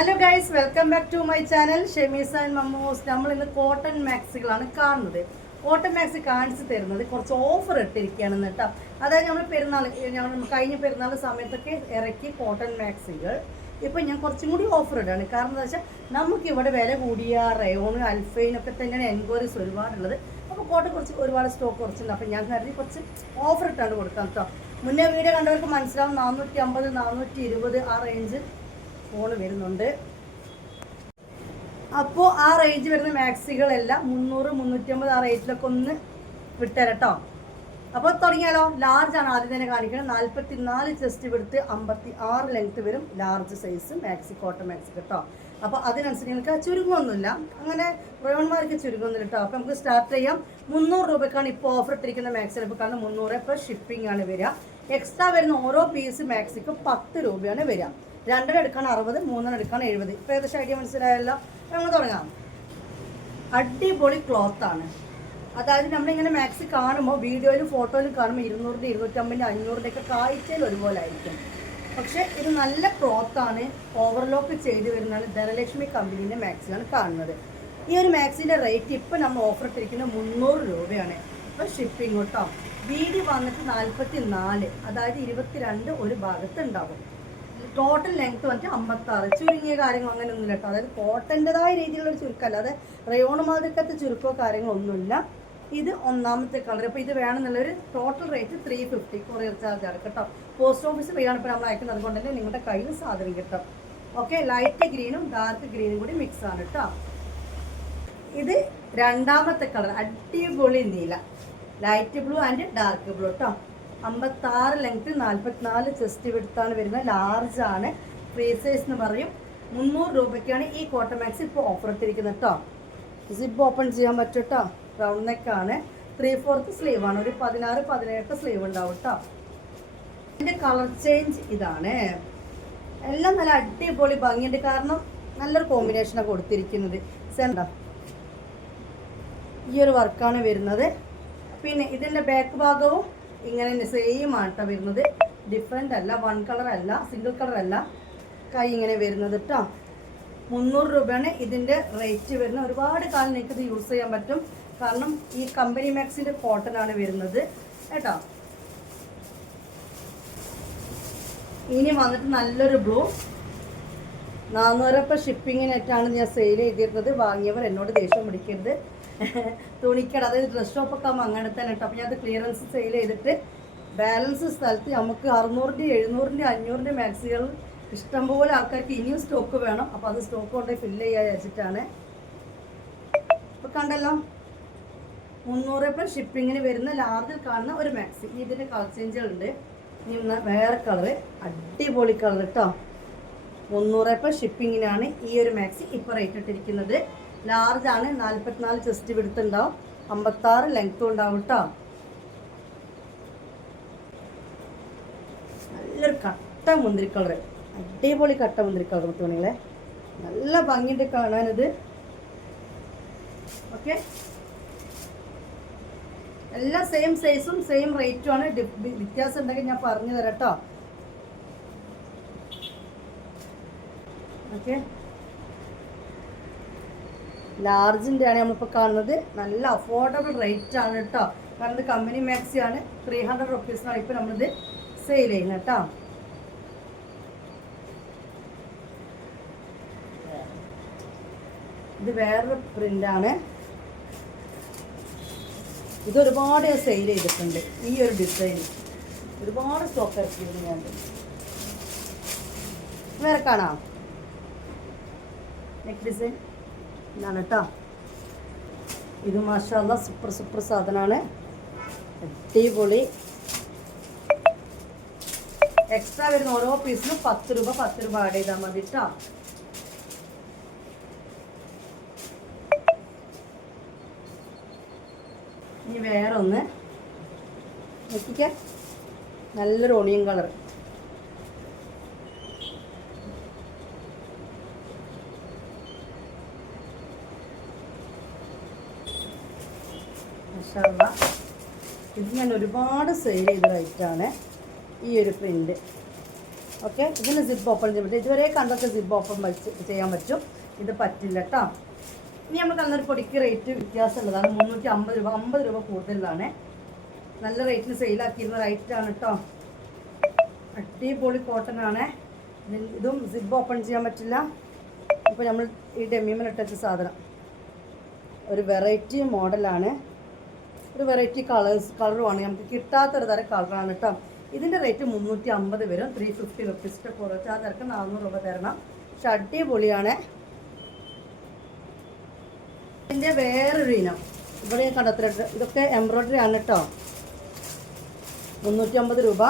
Hello guys, welcome back to my channel ഷെമീസ and മമ്മൂസ്. നമ്മൾ ഇന്ന് കോട്ടൺ മാക്സികളാണ് കാണുന്നത്. കോട്ടൺ മാക്സി കാണിച്ചു തരുന്നത് കുറച്ച് ഓഫർ ഇട്ടിരിക്കുകയാണെന്ന് കേട്ടോ. അതായത് നമ്മൾ കഴിഞ്ഞ പെരുന്നാൾ സമയത്തൊക്കെ ഇറക്കി കോട്ടൺ മാക്സികൾ ഇപ്പം ഞാൻ കുറച്ചും കൂടി ഓഫർ ഇടാണ്. കാരണം എന്താ വെച്ചാൽ നമുക്കിവിടെ വില കൂടിയ റയോൺ അൽഫൈനൊക്കെ തന്നെയാണ് എൻക്വയറീസ് ഒരുപാടുള്ളത്. അപ്പോൾ കോട്ടൺ ഒരുപാട് സ്റ്റോക്ക് കുറച്ചുണ്ട്. അപ്പോൾ ഞാൻ കരുതി കുറച്ച് ഓഫർ ഇട്ടാണ് കൊടുക്കാം കേട്ടോ. മുന്നേ വീഡിയോ കണ്ടവർക്ക് മനസ്സിലാവും 450 420 ആ റേഞ്ച് ഫോൺ വരുന്നുണ്ട്. അപ്പോൾ ആ റേഞ്ച് വരുന്ന മാക്സികളെല്ലാം 300 350 ആ റേറ്റിലൊക്കെ ഒന്ന് വിട്ടുതരാം കേട്ടോ. അപ്പോൾ തുടങ്ങിയാലോ. ലാർജ് ആണ് ആദ്യം തന്നെ കാണിക്കുന്നത്. 44 ചെസ്റ്റ് വിടുത്ത് 56 ലെങ്ത്ത് വരും large size maxi, cotton maxi കേട്ടോ. അപ്പോൾ അതിനനുസരിച്ച് നിങ്ങൾക്ക് ചുരുങ്ങൊന്നുമില്ല, അങ്ങനെ റയോൺമാർക്ക് ചുരുങ്ങൊന്നുമില്ല കേട്ടോ. അപ്പോൾ നമുക്ക് സ്റ്റാർട്ട് ചെയ്യാം. 300 രൂപയ്ക്കാണ് ഇപ്പോൾ ഓഫർ ഇട്ടിരിക്കുന്ന മാക്സിൽ. ഇപ്പോൾ കാരണം 300 പ്ലസ് ഷിപ്പിംഗ് ആണ് വരിക. എക്സ്ട്രാ വരുന്ന ഓരോ പീസ് മാക്സിക്ക് 10 രൂപയാണ് വരിക. 2 എടുക്കാൻ 60, 3 എടുക്കാൻ 70. ഇപ്പോൾ ഏകദേശം ഐഡിയ മനസ്സിലായല്ലോ. നമ്മൾ തുടങ്ങാം. അടിപൊളി ക്ലോത്താണ്. അതായത് നമ്മളിങ്ങനെ മാക്സി കാണുമ്പോൾ വീഡിയോയിലും ഫോട്ടോയിലും കാണുമ്പോൾ 200, 250, 500 ഒക്കെ കാഴ്ചയിൽ ഒരുപോലെ ആയിരിക്കും. പക്ഷേ ഇത് നല്ല ക്ലോത്താണ്. ഓവർലോക്ക് ചെയ്ത് വരുന്നതാണ്. ധനലക്ഷ്മി കമ്പനീൻ്റെ മാക്സിയാണ് കാണുന്നത്. ഈ ഒരു മാക്സിൻ്റെ റേറ്റ് ഇപ്പോൾ നമ്മൾ ഓഫർ ഇട്ടിരിക്കുന്നത് 300 രൂപയാണ്. ഇപ്പോൾ ഷിപ്പിംഗ് കേട്ടോ. വീതി വന്നിട്ട് 44, അതായത് 22 ഒരു ഭാഗത്ത് ഉണ്ടാവും. ടോട്ടൽ ലെങ്ത്ത് വന്നിട്ട് 56. ചുരുങ്ങിയ കാര്യങ്ങൾ അങ്ങനെ ഒന്നുമില്ല കേട്ടോ. അതായത് കോട്ടൻ്റെതായ രീതിയിലുള്ള ചുരുക്കമല്ല, അത് റയോൺ മാതിരിക്കത്തെ ചുരുക്കമോ കാര്യങ്ങളോ ഒന്നുമില്ല. ഇത് ഒന്നാമത്തെ കളർ. അപ്പോൾ ഇത് വേണമെന്നുള്ളൊരു ടോട്ടൽ റേറ്റ് 350 കൊറിയർ ചാർജ് ആണ് കേട്ടോ. പോസ്റ്റ് ഓഫീസ് വഴിയാണ് ഇപ്പോൾ നമ്മൾ അയക്കുന്നത്. അതുകൊണ്ട് തന്നെ നിങ്ങളുടെ കയ്യിൽ സാധനം കിട്ടും. ഓക്കെ, ലൈറ്റ് ഗ്രീനും ഡാർക്ക് ഗ്രീനും കൂടി മിക്സ് ആണ് കേട്ടോ. ഇത് രണ്ടാമത്തെ കളർ, അടിപൊളി നീല, light blue and dark blue കേട്ടോ. 56 ലെങ്ത്ത് 44 ചെസ്റ്റ് വിടുത്താണ് വരുന്നത്. ലാർജ് ആണ്, ഫ്രീ സൈസ് എന്ന് പറയും. 300 രൂപയ്ക്കാണ് ഈ കോട്ടൺ മാക്സി ഇപ്പോൾ ഓഫർ ഇട്ടിരിക്കുന്നത് കേട്ടോ. സിപ്പ് ഓപ്പൺ ചെയ്യാൻ പറ്റും കേട്ടോ. റൗണ്ട് നെക്കാണ്, 3/4 സ്ലീവ് ആണ്. ഒരു 16 18 സ്ലീവ് ഉണ്ടാവും കേട്ടോ. ഇതിൻ്റെ കളർ ചേഞ്ച് ഇതാണ്. എല്ലാം നല്ല അടിപൊളി ഭംഗിയുണ്ട്. കാരണം നല്ലൊരു കോമ്പിനേഷനാണ് കൊടുത്തിരിക്കുന്നത്. സെൻഡ ഈ ഒരു വർക്കാണ് വരുന്നത്. പിന്നെ ഇതിൻ്റെ ബാക്ക് ഭാഗവും ഇങ്ങനെ സെയിം ആട്ടോ വരുന്നത്. ഡിഫറെൻ്റ് അല്ല, വൺ കളർ അല്ല, സിംഗിൾ കളർ അല്ല. കൈ ഇങ്ങനെ വരുന്നത് കേട്ടോ. 300 രൂപയാണ് ഇതിൻ്റെ റേറ്റ് വരുന്നത്. ഒരുപാട് കാലം നിങ്ങൾക്കിത് യൂസ് ചെയ്യാൻ പറ്റും. കാരണം ഈ കമ്പനി മാക്സിൻ്റെ കോട്ടൺ ആണ് വരുന്നത് കേട്ടോ. ഇനി വന്നിട്ട് നല്ലൊരു ബ്ലൂ, 400 ഇപ്പോൾ ഷിപ്പിങ്ങിനായിട്ടാണ് ഞാൻ സെയിൽ ചെയ്തിരുന്നത്. വാങ്ങിയവർ എന്നോട് ദേഷ്യം പിടിക്കരുത്. തുണിക്കട, അതായത് ഡ്രസ് ഷോപ്പൊക്കെ ആകുമ്പോൾ അങ്ങനെ തന്നെ കേട്ടോ. അപ്പോൾ ഞാൻ അത് ക്ലിയറൻസ് സെയിൽ ചെയ്തിട്ട് ബാലൻസ് സ്ഥലത്ത് നമുക്ക് 600, 700, 500 മാക്സികൾ ഇഷ്ടംപോലെ ആൾക്കാർക്ക് ഇനിയും സ്റ്റോക്ക് വേണം. അപ്പോൾ അത് സ്റ്റോക്ക് കൊണ്ട് ഫില്ല് ചെയ്യാൻ വെച്ചിട്ടാണ്. ഇപ്പോൾ കണ്ടല്ലോ, 300 പ്ലസ് ഷിപ്പിങ്ങിന് വരുന്ന ലാർജിൽ കാണുന്ന ഒരു മാക്സി. ഇതിൻ്റെ കളർ ചേഞ്ചുകളുണ്ട്. ഇനി വേറെ കളറ്, അടിപൊളി കളർ കേട്ടോ. 300 പ്ലസ് ഷിപ്പിങ്ങിനാണ് ഈ ഒരു മാക്സി ഇപ്പോൾ റേറ്റ് ഇട്ടിരിക്കുന്നത്. ലാർജ് ആണ്, 44 ചെസ്റ്റ് വിടുത്തുണ്ടാവും, 56 ലെങ്ത്തും ഉണ്ടാവും കേട്ടോ. നല്ലൊരു കട്ട മുന്തിരി കളർ, അടിപൊളി കട്ട മുന്തിരി കളർ തുണികളെ. നല്ല ഭംഗിയുണ്ട് കാണാനിത്. ഓക്കെ, എല്ലാം സെയിം സൈസും സെയിം റേറ്റും ആണ്. വ്യത്യാസം ഉണ്ടെങ്കിൽ ഞാൻ പറഞ്ഞു തരാം കേട്ടോ. ഓക്കെ, ലാർജിൻ്റെ ആണ് നമ്മളിപ്പോൾ കാണുന്നത്. നല്ല അഫോർഡബിൾ റേറ്റ് ആണ് കേട്ടോ. കാരണം ഇത് കമ്പനി മാക്സി ആണ്. 300 റുപ്പീസിനാണ് ഇപ്പോൾ നമ്മളിത് സെയിൽ ചെയ്യുന്നത് കേട്ടോ. ഇത് വേറൊരു പ്രിൻ്റാണ്. ഇതൊരുപാട് സെയിൽ ചെയ്തിട്ടുണ്ട്. ഈ ഒരു ഡിസൈൻ ഒരുപാട് സ്റ്റോക്ക് ഇറക്കിയിരുന്നു ഞാൻ. വേറെ കാണാം. നെക്ക് ഡിസൈൻ ഇതാണ് കേട്ടോ. ഇത് മാഷാഅല്ലാ സൂപ്പർ സാധനമാണ്. അടിപൊളി. എക്സ്ട്രാ വരുന്ന ഓരോ പീസിനും 10 രൂപ ആഡ് ചെയ്താൽ മതി കേട്ടോ. ഇനി വേറെ ഒന്ന് നോക്കിക്കേ, നല്ലൊരു ഓണിയൻ കളർ. ഇത് ഞാൻ ഒരുപാട് സെയിൽ ചെയ്ത റൈറ്റാണ്. ഈ ഒരു പ്രിൻ്റ് ഓക്കെ, ഇതിന് സിബ് ഓപ്പൺ ചെയ്യാൻ പറ്റും. ഇതുവരെ കണ്ടൊക്കെ സിബ് ഓപ്പൺ ചെയ്യാൻ പറ്റും, ഇത് പറ്റില്ല കേട്ടോ. ഇനി നമുക്ക് അന്നൊരു പൊടിക്ക് റേറ്റ് വ്യത്യാസമുള്ളതാണ്. 350 രൂപ, 50 രൂപ കൂടുതലാണ്. നല്ല റേറ്റിന് സെയിലാക്കിയിരുന്ന റേറ്റാണ് കേട്ടോ. അടിപൊളി കോട്ടൺ ആണ്. ഇതും സിബ് ഓപ്പൺ ചെയ്യാൻ പറ്റില്ല. ഇപ്പോൾ നമ്മൾ ഈ ഡെമിമിലിട്ട സാധനം ഒരു വെറൈറ്റി മോഡലാണ്, ഒരു വെറൈറ്റി കളറുമാണ്. നമുക്ക് കിട്ടാത്തൊരു തരം കളറാണ് കേട്ടോ. ഇതിൻ്റെ റേറ്റ് 350 വരും. 350 റുപ്പീസിൻ്റെ കുറച്ച് ആ തിരക്ക് 400 രൂപ തരണം. പക്ഷെ അടിപൊളിയാണ്. ഇതിൻ്റെ വേറൊരു ഇനം ഇവിടെ കണ്ടെത്തിയിട്ട് ഇതൊക്കെ എംബ്രോയ്ഡറി ആണ് കേട്ടോ. 350 രൂപ.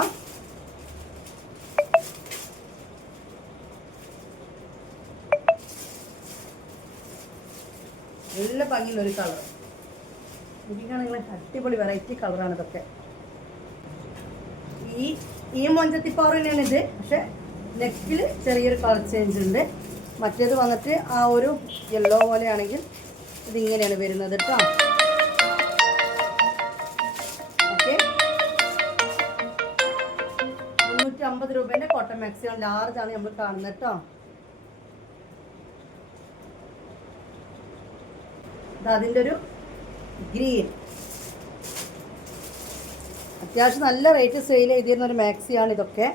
നല്ല ഭംഗിയുള്ളൊരു കളർ. എനിക്കാണെങ്കിൽ അടിപൊളി വെറൈറ്റി കളറാണ് ഇതൊക്കെ. ഈ മൊഞ്ചത്തി പവർ തന്നെയാണ് ഇത്. പക്ഷെ നെക്കിൽ ചെറിയൊരു കളർ ചേഞ്ച് ഉണ്ട്. മറ്റേത് വന്നിട്ട് ആ ഒരു യെല്ലോ പോലെയാണെങ്കിൽ ഇതിങ്ങനെയാണ് വരുന്നത് കേട്ടോ. ഓക്കെ, 350 രൂപേൻ്റെ കോട്ടൺ മാക്സിമം ലാർജാണ് നമ്മൾ കാണുന്നത് കേട്ടോ. അതിൻ്റെ ഒരു ഗ്രീൻ അത്യാവശ്യം നല്ല റേറ്റ് സെയിൽ ചെയ്തിരുന്ന ഒരു മാക്സിയാണ് ഇതൊക്കെ.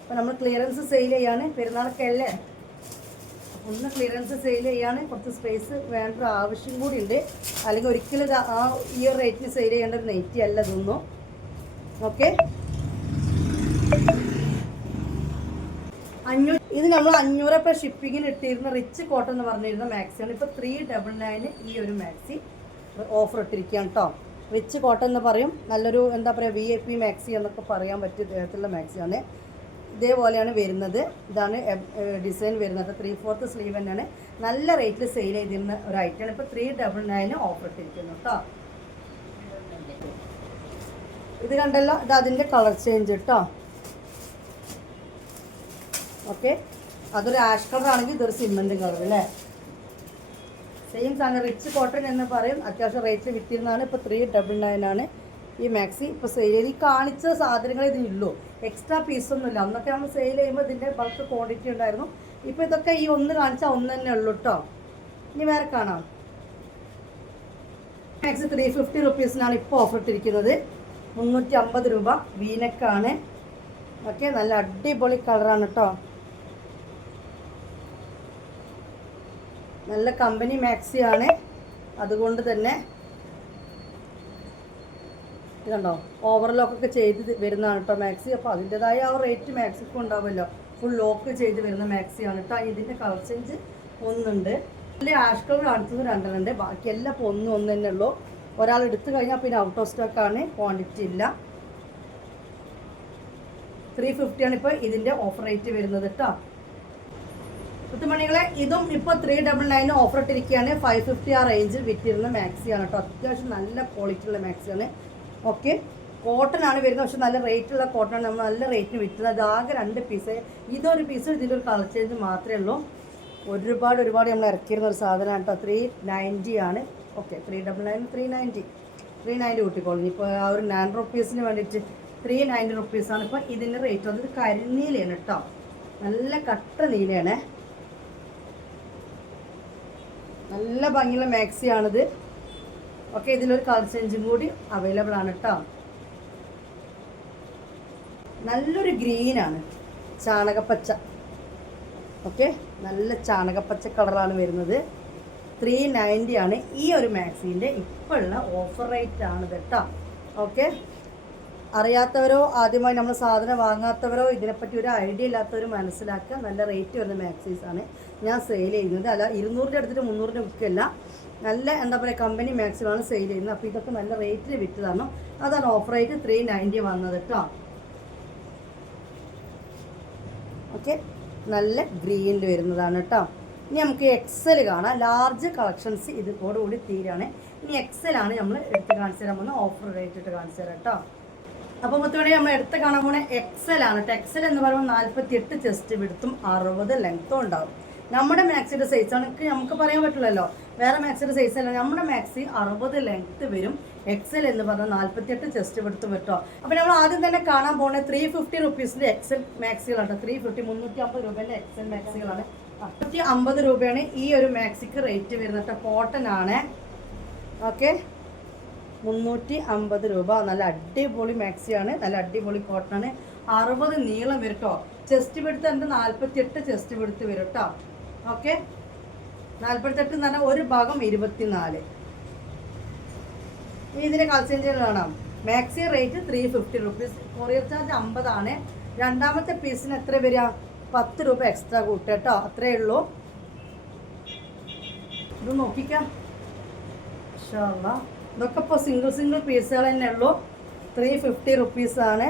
അപ്പോൾ നമ്മൾ ക്ലിയറൻസ് സെയിൽ ചെയ്യാണ്, പെരുന്നാളൊക്കെ അല്ലേ. ഒന്ന് ക്ലിയറൻസ് സെയിൽ ചെയ്യാണ്, കുറച്ച് സ്പേസ് വേണ്ട ആവശ്യം കൂടി ഉണ്ട്. അല്ലെങ്കിൽ ഒരിക്കലും ഈ ഒരു റേറ്റിന് സെയിൽ ചെയ്യേണ്ട ഒരു നൈറ്റി അല്ല ഇതൊന്നും. ഓക്കെ, 500. ഇത് നമ്മൾ 500 രൂപ ഷിപ്പിങ്ങിന് ഇട്ടിരുന്ന റിച്ച് കോട്ടൺ എന്ന് പറഞ്ഞിരുന്ന മാക്സിയാണ്. ഇപ്പോൾ 399 ഈ ഒരു മാക്സി ഓഫർ ഇട്ടിരിക്കുകയാണ് കേട്ടോ. റിച്ച് കോട്ടൺ എന്ന് പറയും. നല്ലൊരു എന്താ പറയുക VIP മാക്സി എന്നൊക്കെ പറയാൻ പറ്റിയ തരത്തിലുള്ള മാക്സിയാണ്. ഇതേപോലെയാണ് വരുന്നത്. ഇതാണ് ഡിസൈൻ വരുന്നത്. 3/4 സ്ലീവ് തന്നെയാണ്. നല്ല റേറ്റിൽ സെയിൽ ചെയ്തിരുന്ന ഒരു ഐറ്റമാണ്. ഇപ്പോൾ 399 ഓഫർ ഇട്ടിരിക്കുന്നു കേട്ടോ. ഇത് കണ്ടല്ലോ, ഇത് അതിൻ്റെ കളർ ചേഞ്ച് കേട്ടോ. ഓക്കെ, അതൊരു ആഷ് കളർ ആണെങ്കിൽ ഇതൊരു സിമെൻറ്റ് കളർ അല്ലേ. സെയിം സാധനം റിച്ച് കോട്ടൺ എന്ന് പറയും. അത്യാവശ്യം റേറ്റിൽ വിറ്റിരുന്നതാണ്. ഇപ്പോൾ 399 ആണ് ഈ മാക്സി ഇപ്പോൾ സെയിൽ ചെയ്ത്. ഈ കാണിച്ച സാധനങ്ങൾ ഇതിനുള്ളൂ, എക്സ്ട്രാ പീസൊന്നുമില്ല. അന്നൊക്കെ നമ്മൾ സെയിൽ ചെയ്യുമ്പോൾ ഇതിൻ്റെ ബൾക്ക് ക്വാണ്ടിറ്റി ഉണ്ടായിരുന്നു. ഇപ്പോൾ ഇതൊക്കെ ഈ ഒന്ന് കാണിച്ചാൽ ഒന്ന് തന്നെ ഉള്ളൂ കേട്ടോ. ഇനി വേറെ കാണാം. മാക്സി 350 റുപ്പീസിനാണ് ഇപ്പോൾ ഓഫർ ഇട്ടിരിക്കുന്നത്. 350 രൂപ. വീനക്കാണ്. ഓക്കെ, നല്ല അടിപൊളി കളറാണ് കേട്ടോ. നല്ല കമ്പനി മാക്സിയാണ്. അതുകൊണ്ട് തന്നെ ഇത് കണ്ടോ, ഓവർലോക്കൊക്കെ ചെയ്ത് വരുന്നതാണ് കേട്ടോ മാക്സി. അപ്പോൾ അതിൻ്റെതായ ആ റേറ്റ് മാക്സിക്കും ഉണ്ടാവുമല്ലോ. ഫുൾ ലോക്ക് ചെയ്ത് വരുന്ന മാക്സിയാണ് കേട്ടോ. ഇതിൻ്റെ കളർ ചേഞ്ച് ഒന്നുണ്ട്. ഇതിൽ ആഷ് കളർ കാണിച്ചത് 2 ഉണ്ട്. ബാക്കിയെല്ലാം ഇപ്പോൾ ഒന്ന് തന്നെ ഉള്ളൂ. ഒരാൾ എടുത്തു കഴിഞ്ഞാൽ പിന്നെ ഔട്ട് ഓഫ് സ്റ്റോക്കാണ്, ക്വാണ്ടിറ്റി ഇല്ല. 350 ആണ് ഇപ്പോൾ ഇതിൻ്റെ ഓഫർ റേറ്റ് വരുന്നത് കേട്ടോ. കുത്തുമണികളെ, ഇതും ഇപ്പോൾ 399 ഓഫർ ഇട്ടിരിക്കുകയാണ്. 550 ആ റേഞ്ചിൽ വിറ്റിരുന്ന മാക്സിയാണ് കേട്ടോ. അത്യാവശ്യം നല്ല ക്വാളിറ്റി ഉള്ള മാക്സിയാണ്. ഓക്കെ, കോട്ടൺ ആണ് വരുന്നത്. പക്ഷെ നല്ല റേറ്റുള്ള കോട്ടൺ ആണ്. നമ്മൾ നല്ല റേറ്റിന് വിറ്റുന്നത്. അത് ആകെ 2 പീസ്. ഇതൊരു പീസ്, ഇതിൻ്റെ ഒരു കളർ ചേഞ്ച് മാത്രമേ ഉള്ളൂ. ഒരുപാട് നമ്മൾ ഇറക്കിയിരുന്ന ഒരു സാധനമാണ് കേട്ടോ. 390 ആണ്. ഓക്കെ, 399 390 കൂട്ടിക്കോളും. ഇപ്പോൾ ആ ഒരു 9 റുപ്പീസിന് വേണ്ടിയിട്ട് 390 റുപ്പീസാണ് ഇപ്പോൾ ഇതിൻ്റെ റേറ്റ്. അത് കരിനീലയാണ് കേട്ടോ. നല്ല കട്ട നീലയാണ്. നല്ല ഭംഗിയുള്ള മാക്സിയാണിത്. ഓക്കെ, ഇതിലൊരു കളർ ചേഞ്ചും കൂടി അവൈലബിൾ ആണ് കേട്ടോ. നല്ലൊരു ഗ്രീനാണ്, ചാണകപ്പച്ച. ഓക്കെ, നല്ല ചാണകപ്പച്ച കളറാണ് വരുന്നത്. 390 ആണ് ഈ ഒരു മാക്സിൻ്റെ ഇപ്പോഴുള്ള ഓഫർ റേറ്റ് ആണ് കേട്ടോ. ഓക്കെ, അറിയാത്തവരോ ആദ്യമായി നമ്മൾ സാധനം വാങ്ങാത്തവരോ ഇതിനെപ്പറ്റി ഒരു ഐഡിയ ഇല്ലാത്തവർ മനസ്സിലാക്കുക. നല്ല റേറ്റ് വരുന്ന മാക്സീസാണ് ഞാൻ സെയിൽ ചെയ്യുന്നത്. അല്ല 200 എടുത്തിട്ട് 300 വിൽക്കല്ല. നല്ല എന്താ പറയുക കമ്പനി മാക്സിമാണ് സെയിൽ ചെയ്യുന്നത്. അപ്പോൾ ഇതൊക്കെ നല്ല റേറ്റിൽ വിറ്റതാണ്. അതാണ് ഓഫർ റേറ്റ് 390 വന്നത് കേട്ടോ. ഓക്കെ, നല്ല ഗ്രീനിൽ വരുന്നതാണ് കേട്ടോ. ഇനി നമുക്ക് എക്സൽ കാണാം. ലാർജ് കളക്ഷൻസ് ഇതോടുകൂടി തീരാണ്. ഇനി എക്സലാണ് നമ്മൾ എടുത്ത് കാണിച്ചു തരാൻ പോകുന്നത്. ഓഫർ റേറ്റ് ഇട്ട് കാണിച്ചു തരാം കേട്ടോ. അപ്പോൾ മുത്തുമണി നമ്മൾ എടുത്ത് കാണാൻ പോകുന്ന എക്സലാണ് കേട്ടോ. എക്സൽ എന്ന് പറയുമ്പോൾ 48 ചെസ്റ്റ് വിടുത്തും 60 ലെങ്ത്തും ഉണ്ടാവും. നമ്മുടെ മാക്സിയുടെ സൈസാണ് നമുക്ക് പറയാൻ പറ്റില്ലല്ലോ. വേറെ മാക്സിയുടെ സൈസ് അല്ല. നമ്മുടെ മാക്സി 60 ലെങ്ത്ത് വരും. എക്സൽ എന്ന് പറഞ്ഞാൽ 48 ചെസ്റ്റ് വിടുത്തും കേട്ടോ. അപ്പോൾ നമ്മൾ ആദ്യം തന്നെ കാണാൻ പോകുന്നത് 350 റുപ്പീസിൻ്റെ എക്സൽ മാക്സികളാണ്. 350 350 രൂപേൻ്റെ എക്സൽ മാക്സികളാണ്. 350 രൂപയാണ് ഈ ഒരു മാക്സിക്ക് റേറ്റ് വരുന്നത് കേട്ടോ. കോട്ടൺ ആണ്. ഓക്കെ, 350 രൂപ. നല്ല അടിപൊളി മാക്സിയാണ്, നല്ല അടിപൊളി കോട്ടൺ ആണ്. 60 നീളം വരും കേട്ടോ. ചെസ്റ്റ് വിടുത്ത് എൻ്റെ 48 ചെസ്റ്റ് വിടുത്ത് വരും കേട്ടോ. ഓക്കെ, 48 എന്ന് പറഞ്ഞാൽ ഒരു ഭാഗം 24. ഇതിന് കളർ കാണാം. Maxi rate 350 rupees. Courier charge 50 ആണ്. രണ്ടാമത്തെ പീസിന് എത്ര വരിക? 10 രൂപ എക്സ്ട്രാ കൂട്ടുക കേട്ടോ. അത്രേ ഉള്ളൂ. ഇത് നോക്കിക്കാം. ഇതൊക്കെ ഇപ്പോൾ സിംഗിൾ പീസുകൾ തന്നെ ഉള്ളൂ. 350 റുപ്പീസാണ്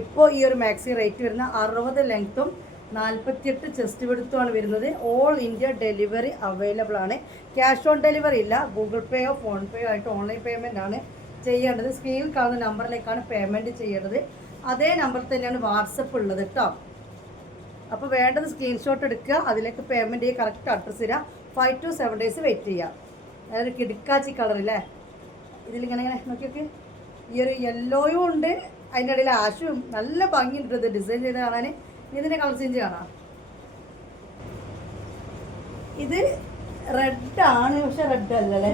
ഇപ്പോൾ ഈ ഒരു മാക്സി റേറ്റ് വരുന്നത്. 60 ലെങ്ത്തും 48 ചെസ്റ്റ് വിടുത്തുമാണ് വരുന്നത്. ഓൾ ഇന്ത്യ ഡെലിവറി അവൈലബിൾ ആണ്. ക്യാഷ് ഓൺ ഡെലിവറി ഇല്ല. ഗൂഗിൾ പേയോ ഫോൺ പേയോ ആയിട്ട് ഓൺലൈൻ പേയ്മെൻ്റ് ആണ് ചെയ്യേണ്ടത്. സ്ക്രീനിൽ കാണുന്ന നമ്പറിലേക്കാണ് പേയ്മെൻറ്റ് ചെയ്യേണ്ടത്. അതേ നമ്പറിൽ തന്നെയാണ് വാട്സപ്പ് ഉള്ളത് കേട്ടോ. അപ്പോൾ വേണ്ടത് സ്ക്രീൻഷോട്ട് എടുക്കുക, അതിലേക്ക് പേയ്മെൻറ്റ് ചെയ്യുക, കറക്റ്റ് അഡ്രസ്സ് തരിക. 5 to 7 days വെയിറ്റ് ചെയ്യുക. അതൊരു കിടക്കാച്ചി കളറില്ലേ, ഇതിലിങ്ങനെ നോക്കിയൊക്കെ ഈ ഒരു യെല്ലോയും ഉണ്ട്, അതിൻ്റെ ഇടയിൽ ആഷും. നല്ല ഭംഗിയുണ്ട് ഇത് ഡിസൈൻ ചെയ്ത് കാണാൻ. ഇതിൻ്റെ കളർ ചേഞ്ച് കാണാം. ഇത് റെഡാണ്, പക്ഷെ റെഡ് അല്ലല്ലേ.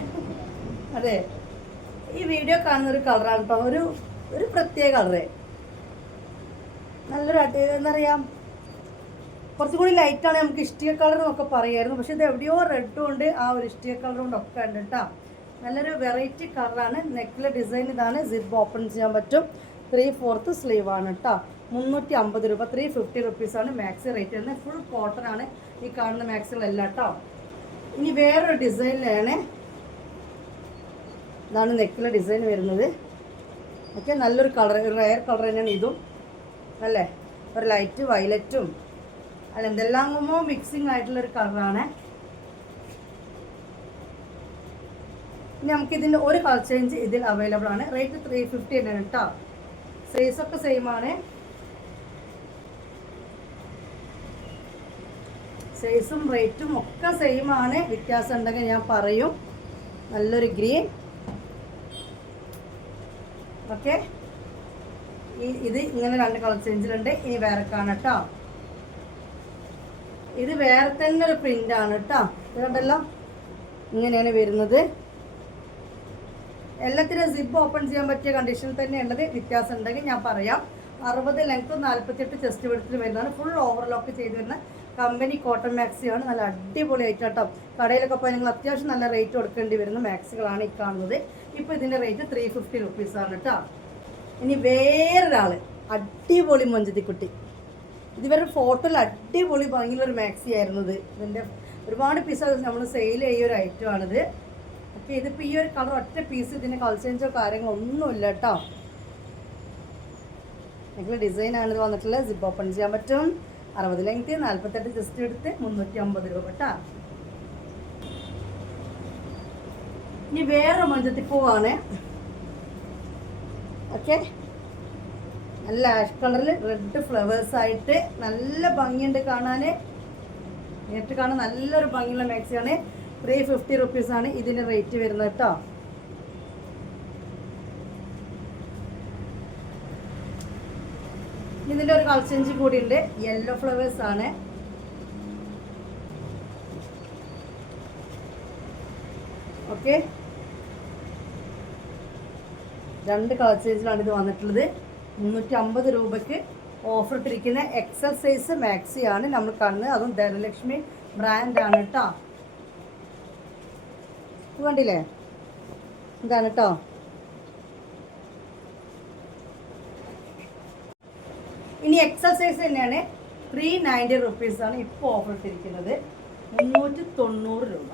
അതെ, ഈ വീഡിയോ കാണുന്ന ഒരു കളറാണ് കേട്ടോ. ഒരു പ്രത്യേക കളറ്, നല്ലൊരു എന്താ പറയുക, കുറച്ചുകൂടി ലൈറ്റാണ്. നമുക്ക് ഇഷ്ടിക കളർ എന്നൊക്കെ പറയുമായിരുന്നു, പക്ഷെ ഇത് എവിടെയോ റെഡും ഉണ്ട്, ആ ഒരു ഇഷ്ടിക കളർ കൊണ്ടൊക്കെ ഉണ്ട് കേട്ടോ. നല്ലൊരു വെറൈറ്റി കളറാണ്. നെക്കിലെ ഡിസൈൻ ഇതാണ്. സിബ് ഓപ്പൺ ചെയ്യാൻ പറ്റും. 3/4 സ്ലീവ് ആണ് കേട്ടോ. 350 രൂപ. 350 റുപ്പീസാണ് മാക്സി റേറ്റ് വരുന്നത്. ഫുൾ കോട്ടൺ ആണ് ഈ കാണുന്ന മാക്സികളെല്ലാം കേട്ടോ. ഇനി വേറൊരു ഡിസൈനിലാണ്. ഇതാണ് നെക്കിലെ ഡിസൈൻ വരുന്നത്. ഓക്കെ, നല്ലൊരു കളർ, ഒരു റയർ കളർ തന്നെയാണ് ഇതും. അല്ലേ, ഒരു ലൈറ്റ് വയലറ്റും അല്ല എന്തെല്ലാം മിക്സിങ് ആയിട്ടുള്ളൊരു കളറാണ്. ഇനി നമുക്കിതിൻ്റെ ഒരു കളർ ചേഞ്ച് ഇതിൽ അവൈലബിൾ ആണ്. റേറ്റ് 350 തന്നെയാണ് കേട്ടോ. സൈസൊക്കെ സെയിം ആണ്. സൈസും റേറ്റും ഒക്കെ സെയിം ആണ്. വ്യത്യാസം ഉണ്ടെങ്കിൽ ഞാൻ പറയും. നല്ലൊരു ഗ്രീൻ. ഓക്കെ, ഇത് ഇങ്ങനെ 2 കളർ ചേഞ്ചിലുണ്ട്. ഇനി വേറെ കാണാം കേട്ടോ. ഇത് വേറെ തന്നെ ഒരു പ്രിന്റ് ആണ് കേട്ടോ. ഇത് കണ്ടല്ലോ, ഇങ്ങനെയാണ് വരുന്നത്. എല്ലാത്തിനും സിബ് ഓപ്പൺ ചെയ്യാൻ പറ്റിയ കണ്ടീഷനിൽ തന്നെ ഉള്ളത്. വ്യത്യാസം ഉണ്ടെങ്കിൽ ഞാൻ പറയാം. 60 ലെങ്ത്തും 48 ചെസ്റ്റ് വിടുത്തിൽ വരുന്നതാണ്. ഫുൾ ഓവർലോക്ക് ചെയ്ത് വരുന്ന കമ്പനി കോട്ടൺ മാക്സിയാണ്. നല്ല അടിപൊളി ആയിട്ട് കേട്ടോ. കടയിലൊക്കെ പോയി നിങ്ങൾ അത്യാവശ്യം നല്ല റേറ്റ് കൊടുക്കേണ്ടി വരുന്ന മാക്സികളാണ് ഈ കാണുന്നത്. ഇപ്പോൾ ഇതിൻ്റെ റേറ്റ് 350 റുപ്പീസാണ് കേട്ടോ. ഇനി വേറൊരാൾ അടിപൊളി മഞ്ചത്തിക്കുട്ടി. ഇതുവരെ ഫോട്ടോയിൽ അടിപൊളി ഭംഗിയുള്ളൊരു മാക്സി ആയിരുന്നത്. ഇതിൻ്റെ ഒരുപാട് പീസ് നമ്മൾ സെയിൽ ചെയ്യുന്ന ഒരു ഐറ്റമാണിത്. ഓക്കെ, ഇതിപ്പോൾ ഈ ഒരു കളർ ഒറ്റ പീസ്, ഇതിൻ്റെ കളർ ചേഞ്ചോ കാര്യങ്ങളോ ഒന്നുമില്ല കേട്ടോ. നിങ്ങൾ ഡിസൈനാണ് ഇത് വന്നിട്ടുള്ളത്. സിപ്പ് ഓപ്പൺ ചെയ്യാൻ പറ്റും. 60 ലെങ്ത്ത് 48 ചെസ്റ്റ് എടുത്ത് 350 രൂപ കേട്ടോ. ഇനി വേറെ മഞ്ചത്തിപ്പൂവാണ്. ഓക്കെ, നല്ല ആഷ് കളറിൽ റെഡ് ഫ്ലവേഴ്സ് ആയിട്ട് നല്ല ഭംഗിയുണ്ട് കാണാൻ. നേരിട്ട് കാണാൻ നല്ലൊരു ഭംഗിയുള്ള മാക്സിയാണ്. 350 റുപ്പീസാണ് ഇതിൻ്റെ റേറ്റ് വരുന്നത് കേട്ടോ. ഇതിൻ്റെ ഒരു കളർ ചേഞ്ച് കൂടി ഉണ്ട്. യെല്ലോ ഫ്ലവേഴ്സ് ആണ്. ഓക്കെ, 2 കളർ ചേഞ്ചിലാണ് ഇത് വന്നിട്ടുള്ളത്. 350 രൂപയ്ക്ക് ഓഫർ ഇട്ടിരിക്കുന്ന എക്സൽ സൈസ് മാക്സിയാണ് നമ്മൾ കാണുന്നത്. അതും ധനലക്ഷ്മി ബ്രാൻഡാണ് കേട്ടോ. കണ്ടില്ലേ, ഇതാണ് കേട്ടോ. ഇനി എക്സൽ സൈസ് തന്നെയാണ്. 390 റുപ്പീസാണ് ഇപ്പോൾ ഓഫർ ഇട്ടിരിക്കുന്നത്. 390 രൂപ.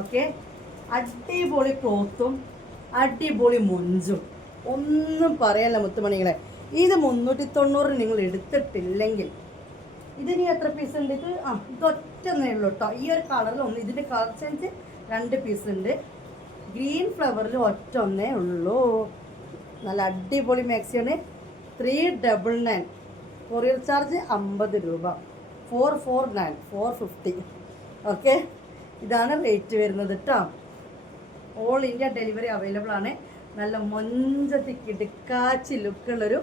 ഓക്കെ, അടിപൊളി ക്ലോത്തും അടിപൊളി മൊഞ്ചും ഒന്നും പറയാനില്ല മുത്തുമണികളെ. ഇത് 390 നിങ്ങൾ എടുത്തിട്ടില്ലെങ്കിൽ ഇതിന് എത്ര പീസ് ഉണ്ട്? ഇതൊറ്റ ഉള്ളൂ കേട്ടോ. ഈ ഒരു കളറിൽ ഒന്ന്. ഇതിൻ്റെ കളർ ചേഞ്ച് 2 പീസ് ഉണ്ട്. ഗ്രീൻ ഫ്ലവറിൽ ഒറ്റ ഒന്നേ ഉള്ളൂ. നല്ല അടിപൊളി മാക്സിയാണ്. 399. കൊറിയർ ചാർജ് 50 രൂപ. 449, 450. ഓക്കെ, ഇതാണ് റേറ്റ് വരുന്നത് കേട്ടോ. ഓൾ ഇന്ത്യ ഡെലിവറി അവൈലബിൾ ആണ്. നല്ല മൊഞ്ചത്തി കിടുക്കാച്ചി ലുക്കുള്ളൊരു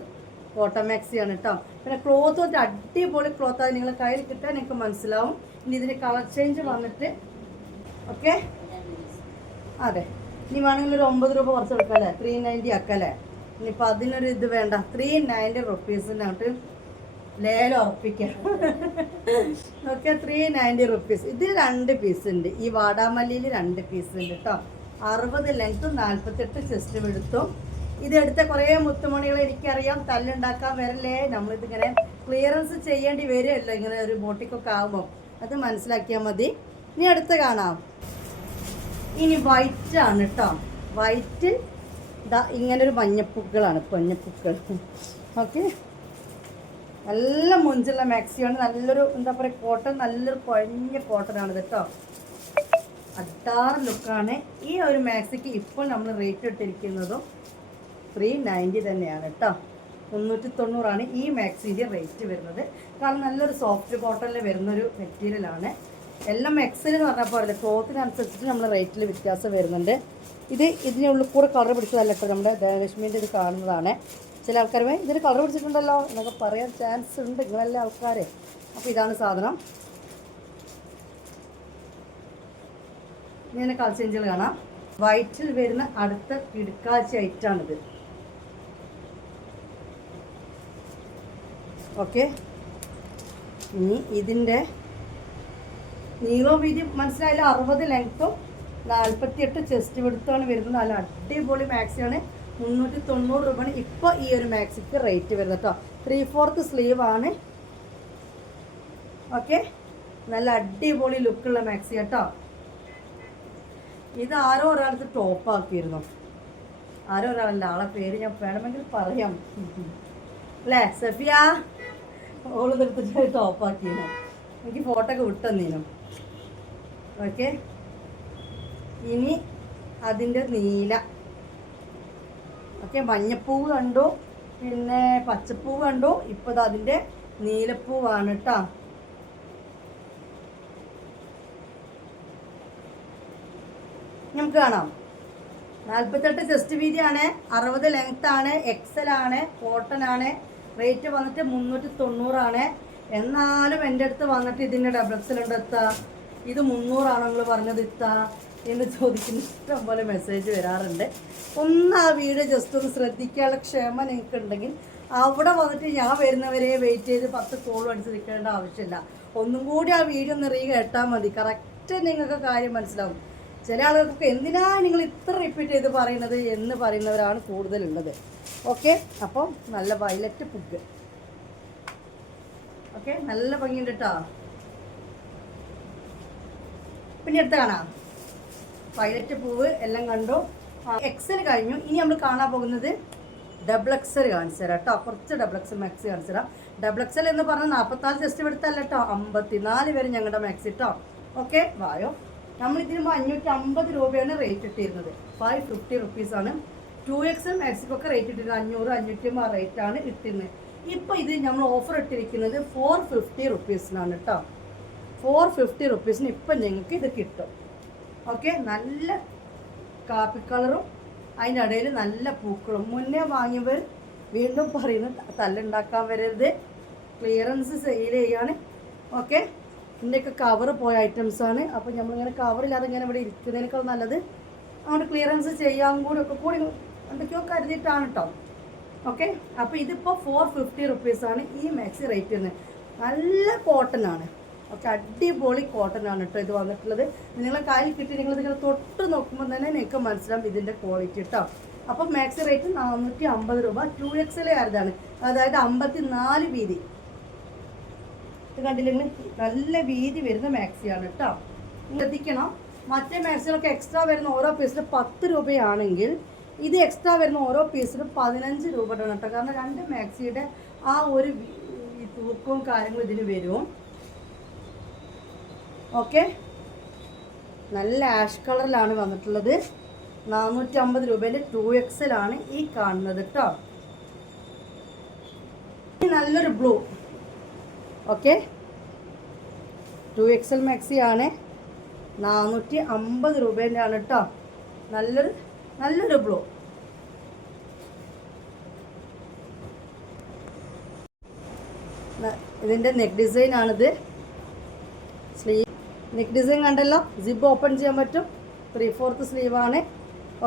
കോട്ടൺ മാക്സിയാണ് കേട്ടോ. പിന്നെ ക്ലോത്ത് കൊണ്ട് അടിപൊളി ക്ലോത്ത് അത് നിങ്ങളെ കയ്യിൽ കിട്ടാൻ നിങ്ങൾക്ക് മനസ്സിലാവും. ഇനി ഇതിന് കളർ ചേഞ്ച് വന്നിട്ട് ഓക്കെ അതെ ഇനി വേണമെങ്കിൽ ഒരു 9 രൂപ കുറച്ച് എടുക്കല്ലേ, 390 ആക്കല്ലേ. ഇനിയിപ്പോൾ അതിനൊരു ഇത് വേണ്ട, 390 റുപ്പീസിനകത്ത് ലേലം ഉറപ്പിക്കാം. Okay 390 rupees. ഇതിൽ 2 പീസ് ഉണ്ട്, ഈ വാടാമല്ലിയിൽ 2 പീസ് ഉണ്ട് കേട്ടോ. 60 ലെങ്ത്തും 48 ചെസ്റ്റും എടുത്തും. ഇതെടുത്ത കുറേ മുത്തുമണികൾ എനിക്കറിയാം തല്ലുണ്ടാക്കാൻ വരല്ലേ, നമ്മളിതിങ്ങനെ ക്ലിയറൻസ് ചെയ്യേണ്ടി വരുമല്ലോ ഇങ്ങനെ ഒരു ബോട്ടിക്കൊക്കെ ആകുമ്പോൾ, അത് മനസ്സിലാക്കിയാൽ മതി. ഇനി അടുത്ത് കാണാം. ഇനി വൈറ്റ് ആണ് കേട്ടോ. വൈറ്റ് ഇതാ ഇങ്ങനൊരു മഞ്ഞപ്പൂക്കളാണ്, മഞ്ഞപ്പൂക്കൾ. ഓക്കെ നല്ല മുഞ്ചുള്ള മാക്സിയാണ്, നല്ലൊരു എന്താ പറയുക കോട്ടൺ, നല്ലൊരു കുഴഞ്ഞ കോട്ടനാണ് കേട്ടോ. അട്ടാറ് ലുക്കാണ്. ഈ ഒരു മാക്സിക്ക് ഇപ്പോൾ നമ്മൾ റേറ്റ് ഇട്ടിരിക്കുന്നതും 390 തന്നെയാണ് കേട്ടോ. 390 ഈ മാക്സിൻ്റെ റേറ്റ് വരുന്നത്. കാരണം നല്ലൊരു സോഫ്റ്റ് കോട്ടണിൽ വരുന്നൊരു മെറ്റീരിയലാണ്. എല്ലാം എക്സൽ എന്ന് പറഞ്ഞാൽ പോലെ ക്ലോത്തിനനുസരിച്ചിട്ട് നമ്മൾ റേറ്റിൽ വ്യത്യാസം വരുന്നുണ്ട്. ഇതിനുള്ളിൽ കൂടെ കളർ പിടിച്ചതല്ല കേട്ടോ, നമ്മുടെ ധനലക്ഷ്മീൻ്റെ ഇത് കാണുന്നതാണ്. ചില ആൾക്കാർ ഇതിന് കളർ പിടിച്ചിട്ടുണ്ടല്ലോ എന്നൊക്കെ പറയാൻ ചാൻസ് ഉണ്ട്, നിങ്ങളെല്ലാ ആൾക്കാർ. അപ്പോൾ ഇതാണ് സാധനം. ഇങ്ങനെ കളർ ചേഞ്ചുകൾ കാണാം. വൈറ്റിൽ വരുന്ന അടുത്ത കിടുക്കാച്ചി ഐറ്റാണിത്. ഓക്കെ ഇനി ഇതിൻ്റെ നീളവും വീതി മനസ്സിലായാലും 60 ലെങ്ത്തും 48 ചെസ്റ്റ് വിടുത്താണ് വരുന്നത്. നല്ല അടിപൊളി മാക്സിയാണ്. 390 രൂപയാണ് ഇപ്പോൾ ഈ ഒരു മാക്സിക്ക് റേറ്റ് വരുന്നത് കേട്ടോ. 3/4 സ്ലീവ് ആണ്. ഓക്കെ നല്ല അടിപൊളി ലുക്കുള്ള മാക്സി കേട്ടോ. ഇത് ആരോ ഒരാൾക്ക് ടോപ്പാക്കിയിരുന്നു, ആരോ ഒരാളല്ല, ആളെ പേര് ഞാൻ വേണമെങ്കിൽ പറയാം അല്ലേ, സഫിയ. ഓള് നിർത്തിട്ട് ടോപ്പാക്കിയിരുന്നു, എനിക്ക് ഫോട്ടോ ഒക്കെ വിട്ടുതന്നീനും. ഓക്കെ ഇനി അതിൻ്റെ നീല. ഓക്കെ മഞ്ഞപ്പൂവ് കണ്ടു, പിന്നെ പച്ചപ്പൂവ് കണ്ടു, ഇപ്പോൾ അതിൻ്റെ നീലപ്പൂവാണ് കേട്ടോ. നമുക്ക് കാണാം. 48 ചെസ്റ്റ് വീതിയാണ്, 60 ലെങ്ത്താണ്, എക്സൽ ആണ്, കോട്ടൺ ആണ്. റേറ്റ് വന്നിട്ട് 390 ആണ്. എന്നാലും എൻ്റെ അടുത്ത് വന്നിട്ട് ഇതിൻ്റെ ഡബിൾ എക്സൽ ഉണ്ട് എത്താ, ഇത് 300 ആണോ നിങ്ങൾ പറഞ്ഞത് എത്താ എന്ന് ചോദിക്കുന്ന ഇഷ്ടം പോലെ മെസ്സേജ് വരാറുണ്ട്. ഒന്ന് ആ വീഡിയോ ജസ്റ്റ് ഒന്ന് ശ്രദ്ധിക്കാനുള്ള ക്ഷമ നിങ്ങൾക്ക് ഉണ്ടെങ്കിൽ അവിടെ വന്നിട്ട് ഞാൻ വരുന്നവരെ വെയിറ്റ് ചെയ്ത് 10 കോൾ അടിച്ച് നിൽക്കേണ്ട ആവശ്യമില്ല. ഒന്നും കൂടി ആ വീഡിയോ ഒന്ന് കേട്ടാൽ മതി, കറക്റ്റ് നിങ്ങൾക്ക് കാര്യം മനസ്സിലാവും. ചില ആളുകൾക്ക് എന്തിനാ നിങ്ങൾ ഇത്ര റിപ്പീറ്റ് ചെയ്ത് പറയുന്നത് എന്ന് പറയുന്നവരാണ് കൂടുതലുള്ളത്. ഓക്കെ അപ്പോൾ നല്ല വയലറ്റ് പുക്ക്. ഓക്കെ നല്ല ഭംഗിയുണ്ട് കേട്ടോ. പിന്നെ അടുത്ത് കാണാം. വയലറ്റ് പൂവ് എല്ലാം കണ്ടു. എക്സൽ കഴിഞ്ഞു. ഇനി നമ്മൾ കാണാൻ പോകുന്നത് ഡബിൾ എക്സൽ കാണിച്ചു തരാം കേട്ടോ. കുറച്ച് ഡബിൾ എക്സൽ മാക്സി കാണിച്ചു തരാം. ഡബിൾ എക്സൽ എന്ന് പറഞ്ഞാൽ 44 ചെസ്റ്റ് എടുത്തല്ല കേട്ടോ, 54 വരെ ഞങ്ങളുടെ മാക്സി കേട്ടോ. ഓക്കെ വായോ. നമ്മളിതിന് 550 രൂപയാണ് റേറ്റ് ഇട്ടിരുന്നത്. 550 റുപ്പീസാണ്. 2XL മാക്സിക്കൊക്കെ റേറ്റ് ഇട്ടിരുന്നത് 500, 550 റേറ്റാണ് ഇട്ടിരുന്നത്. ഇപ്പോൾ ഇത് നമ്മൾ ഓഫർ ഇട്ടിരിക്കുന്നത് 450 റുപ്പീസിനാണ് കേട്ടോ. 450 റുപ്പീസിന് ഇപ്പം ഞങ്ങൾക്ക് ഇത് കിട്ടും. ഓക്കെ നല്ല കാപ്പി കളറും അതിൻ്റെ ഇടയിൽ നല്ല പൂക്കളും. മുന്നേ വാങ്ങിയവർ വീണ്ടും പറയുന്നത് തല്ലുണ്ടാക്കാൻ വരരുത്, ക്ലിയറൻസ് സെയിൽ ചെയ്യാണ്. ഓക്കെ ഇതിൻ്റെയൊക്കെ കവറ് പോയ ഐറ്റംസാണ്. അപ്പോൾ നമ്മളിങ്ങനെ കവറില്ലാതെ ഇങ്ങനെ ഇവിടെ ഇരിക്കുന്നതിനേക്കാൾ നല്ലത് അതുകൊണ്ട് ക്ലിയറൻസ് ചെയ്യാൻ ഒക്കെ കൂടി എന്തൊക്കെയോ കരുതിയിട്ടാണ് കേട്ടോ. ഓക്കെ അപ്പോൾ ഇതിപ്പോൾ 450 റുപ്പീസാണ് ഈ മാക്സി റേറ്റ് വരുന്നത്. നല്ല കോട്ടൺ ആണ്. ഓക്കെ അടിപൊളി കോട്ടൺ ആണ് കേട്ടോ ഇത് വന്നിട്ടുള്ളത്. നിങ്ങളെ കയ്യിൽ കിട്ടി നിങ്ങളിതിങ്ങനെ തൊട്ട് നോക്കുമ്പോൾ തന്നെ നിങ്ങൾക്ക് മനസ്സിലാവും ഇതിൻ്റെ ക്വാളിറ്റി കേട്ടോ. അപ്പം മാക്സി റേറ്റ് 450 രൂപ. 2XL ആയതാണ്, അതായത് 54 വീതി. ഇത് കണ്ടില്ലെങ്കിൽ നല്ല വീതി വരുന്ന മാക്സിയാണ് കേട്ടോ. ശ്രദ്ധിക്കണം, മറ്റേ മാക്സികളൊക്കെ എക്സ്ട്രാ വരുന്ന ഓരോ പീസിന് 10 രൂപയാണെങ്കിൽ ഇത് എക്സ്ട്രാ വരുന്ന ഓരോ പീസിനും 15 രൂപയാണ് കേട്ടോ. കാരണം 2 മാക്സിയുടെ ആ ഒരു തൂക്കവും കാര്യങ്ങളും ഇതിന് വരും. ഓക്കെ നല്ല ആഷ് കളറിലാണ് വന്നിട്ടുള്ളത്. 450 രൂപേൻ്റെ 2XL ആണ് ഈ കാണുന്നത് കേട്ടോ. നല്ലൊരു ബ്ലൂ. ഓക്കെ 2XL മാക്സി ആണ്, 450 രൂപേൻ്റെ ആണ് കേട്ടോ. നല്ലൊരു ബ്ലൂ. ഇതിൻ്റെ നെക്ക് ഡിസൈൻ ആണിത്. സ്ലീവ് നെക്ക് ഡിസൈൻ കണ്ടല്ലോ, സിബ് ഓപ്പൺ ചെയ്യാൻ പറ്റും. 3/4 സ്ലീവാണ്.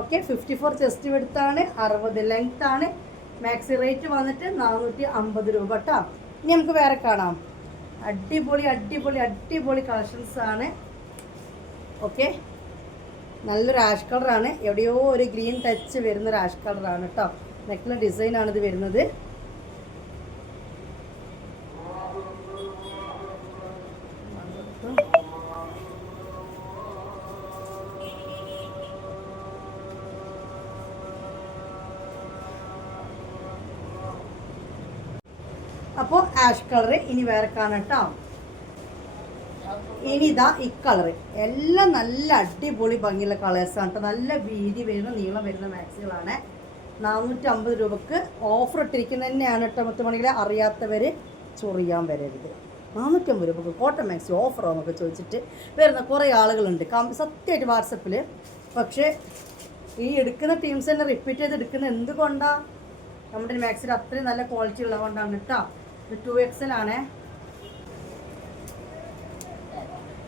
ഓക്കെ, 54 ചെസ്റ്റ് വിഡ്ത്താണ്, 60 ലെങ്ത് ആണ്. മാക്സി റേറ്റ് വന്നിട്ട് 450 രൂപ കേട്ടോ. ഇനി നമുക്ക് വേറെ കാണാം. അടിപൊളി അടിപൊളി അടിപൊളി കളക്ഷൻസ് ആണ്. ഓക്കെ, നല്ലൊരു ആഷ് കളറാണ്, എവിടെയോ ഒരു ഗ്രീൻ ടച്ച് വരുന്നൊരു ആഷ് കളറാണ് കേട്ടോ. നെക്കിലെ ഡിസൈനാണിത് വരുന്നത്. അപ്പോൾ ആഷ് കളറ് ഇനി വേറെ കാണാം കേട്ടോ. ഇനി ഇതാ ഈ കളറ്, എല്ലാം നല്ല അടിപൊളി ഭംഗിയുള്ള കളേഴ്സാണ് കേട്ടോ. നല്ല വീതി വരുന്ന നീളം വരുന്ന മാക്സികളാണ്. 450 രൂപക്ക് ഓഫർ ഇട്ടിരിക്കുന്നത് തന്നെയാണ് കേട്ടോ. മുത്തുമണികളെ അറിയാത്തവർ ചൊറിയാൻ വരരുത്. 450 രൂപക്ക് കോട്ടൺ മാക്സി ഓഫറോ എന്നൊക്കെ ചോദിച്ചിട്ട് വരുന്ന കുറേ ആളുകളുണ്ട് സത്യമായിട്ട് വാട്സപ്പിൽ. പക്ഷേ ഈ എടുക്കുന്ന ടീംസ് തന്നെ റിപ്പീറ്റ് ചെയ്ത് എടുക്കുന്നത് എന്തുകൊണ്ടാണ്? നമ്മുടെ മാക്സിൽ അത്രയും നല്ല ക്വാളിറ്റി ഉള്ളതുകൊണ്ടാണ് കേട്ടോ. ഇത് 2XL ആണ്.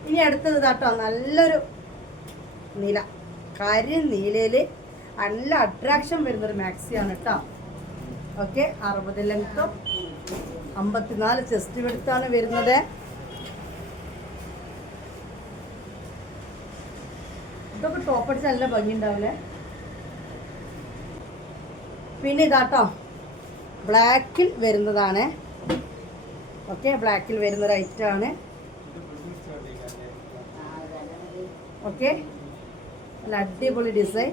ഇനി അടുത്തത് കേട്ടോ, നല്ലൊരു നീല, കരിനീലയിൽ നല്ല അട്രാക്ഷൻ വരുന്നൊരു മാക്സിയാണ് കേട്ടോ. ഓക്കെ, 60 ലെങ്ത്തും 54 ചെസ്റ്റ് വിഡ്ത്താണ് വരുന്നത്. ഇതൊക്കെ ടോപ്പ് അടിച്ച് നല്ല ഭംഗി ഉണ്ടാവില്ലേ. പിന്നെ ഇതാട്ടോ ബ്ലാക്കിൽ വരുന്നതാണ്. ഓക്കെ, ബ്ലാക്കിൽ വരുന്നൊരു ഐറ്റമാണ്. ഓക്കെ, നല്ല അടിപൊളി ഡിസൈൻ.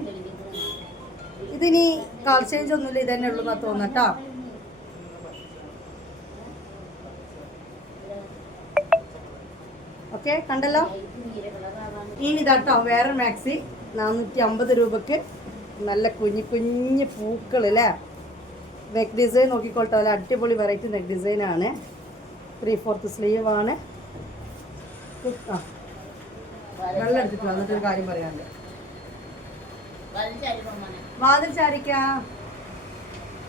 ഇതിനി കളർ ചേഞ്ച് ഒന്നുമില്ല, ഇത് തന്നെ ഉള്ളൂ എന്നാ തോന്നട്ടോ. ഓക്കെ, കണ്ടല്ലോ. ഇനി ഇതാട്ടോ വേറെ മാക്സി 450 രൂപക്ക്. നല്ല കുഞ്ഞു കുഞ്ഞു പൂക്കൾ അല്ലേ. നെക്ക് ഡിസൈൻ നോക്കിക്കോട്ടെ, നല്ല അടിപൊളി വെറൈറ്റി നെക്ക് ഡിസൈനാണ്. 3/4 സ്ലീവാണ്. ആ, വെള്ളം എടുത്തിട്ട് വന്നിട്ടൊരു കാര്യം പറയാനുണ്ട്. വാതിൽ ചാരിക്കാം,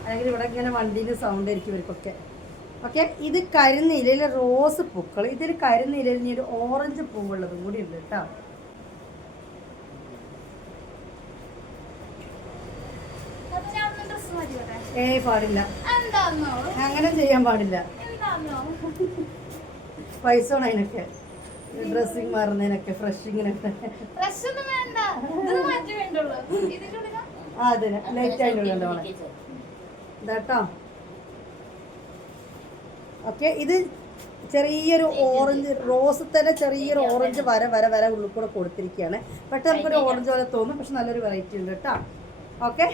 അല്ലെങ്കിൽ ഇവിടെ ഇങ്ങനെ വണ്ടീൻ്റെ സൗണ്ട് ആയിരിക്കും ഇവർക്കൊക്കെ. ഓക്കെ, ഇത് കരിനീലയിൽ റോസ് പൂക്കൾ. ഇതിൽ കരിനീലയിൽ ഇനി ഒരു ഓറഞ്ച് പൂവുള്ളതും കൂടി ഉണ്ട് കേട്ടോ. ഏയ് പാടില്ല, അങ്ങനെ ചെയ്യാൻ പാടില്ല. പൈസ വേണം അതിനൊക്കെ, ഡ്രസ്സിങ് മാറുന്നതിനൊക്കെ, ഫ്രഷിങ്ങിനൊക്കെ. അതെ, ലൈറ്റ് ആയിട്ടുള്ള ഇതാട്ടോ. ഓക്കെ, ഇത് ചെറിയൊരു ഓറഞ്ച്, റോസ് തന്നെ ചെറിയൊരു ഓറഞ്ച് വര വര വര ഉള്ളിൽ കൂടെ കൊടുത്തിരിക്കുകയാണ്. പെട്ടെന്ന് നമുക്കൊരു ഓറഞ്ച് പോലെ തോന്നും, പക്ഷെ നല്ലൊരു വെറൈറ്റി ഉണ്ട് കേട്ടോ. ഓക്കെ,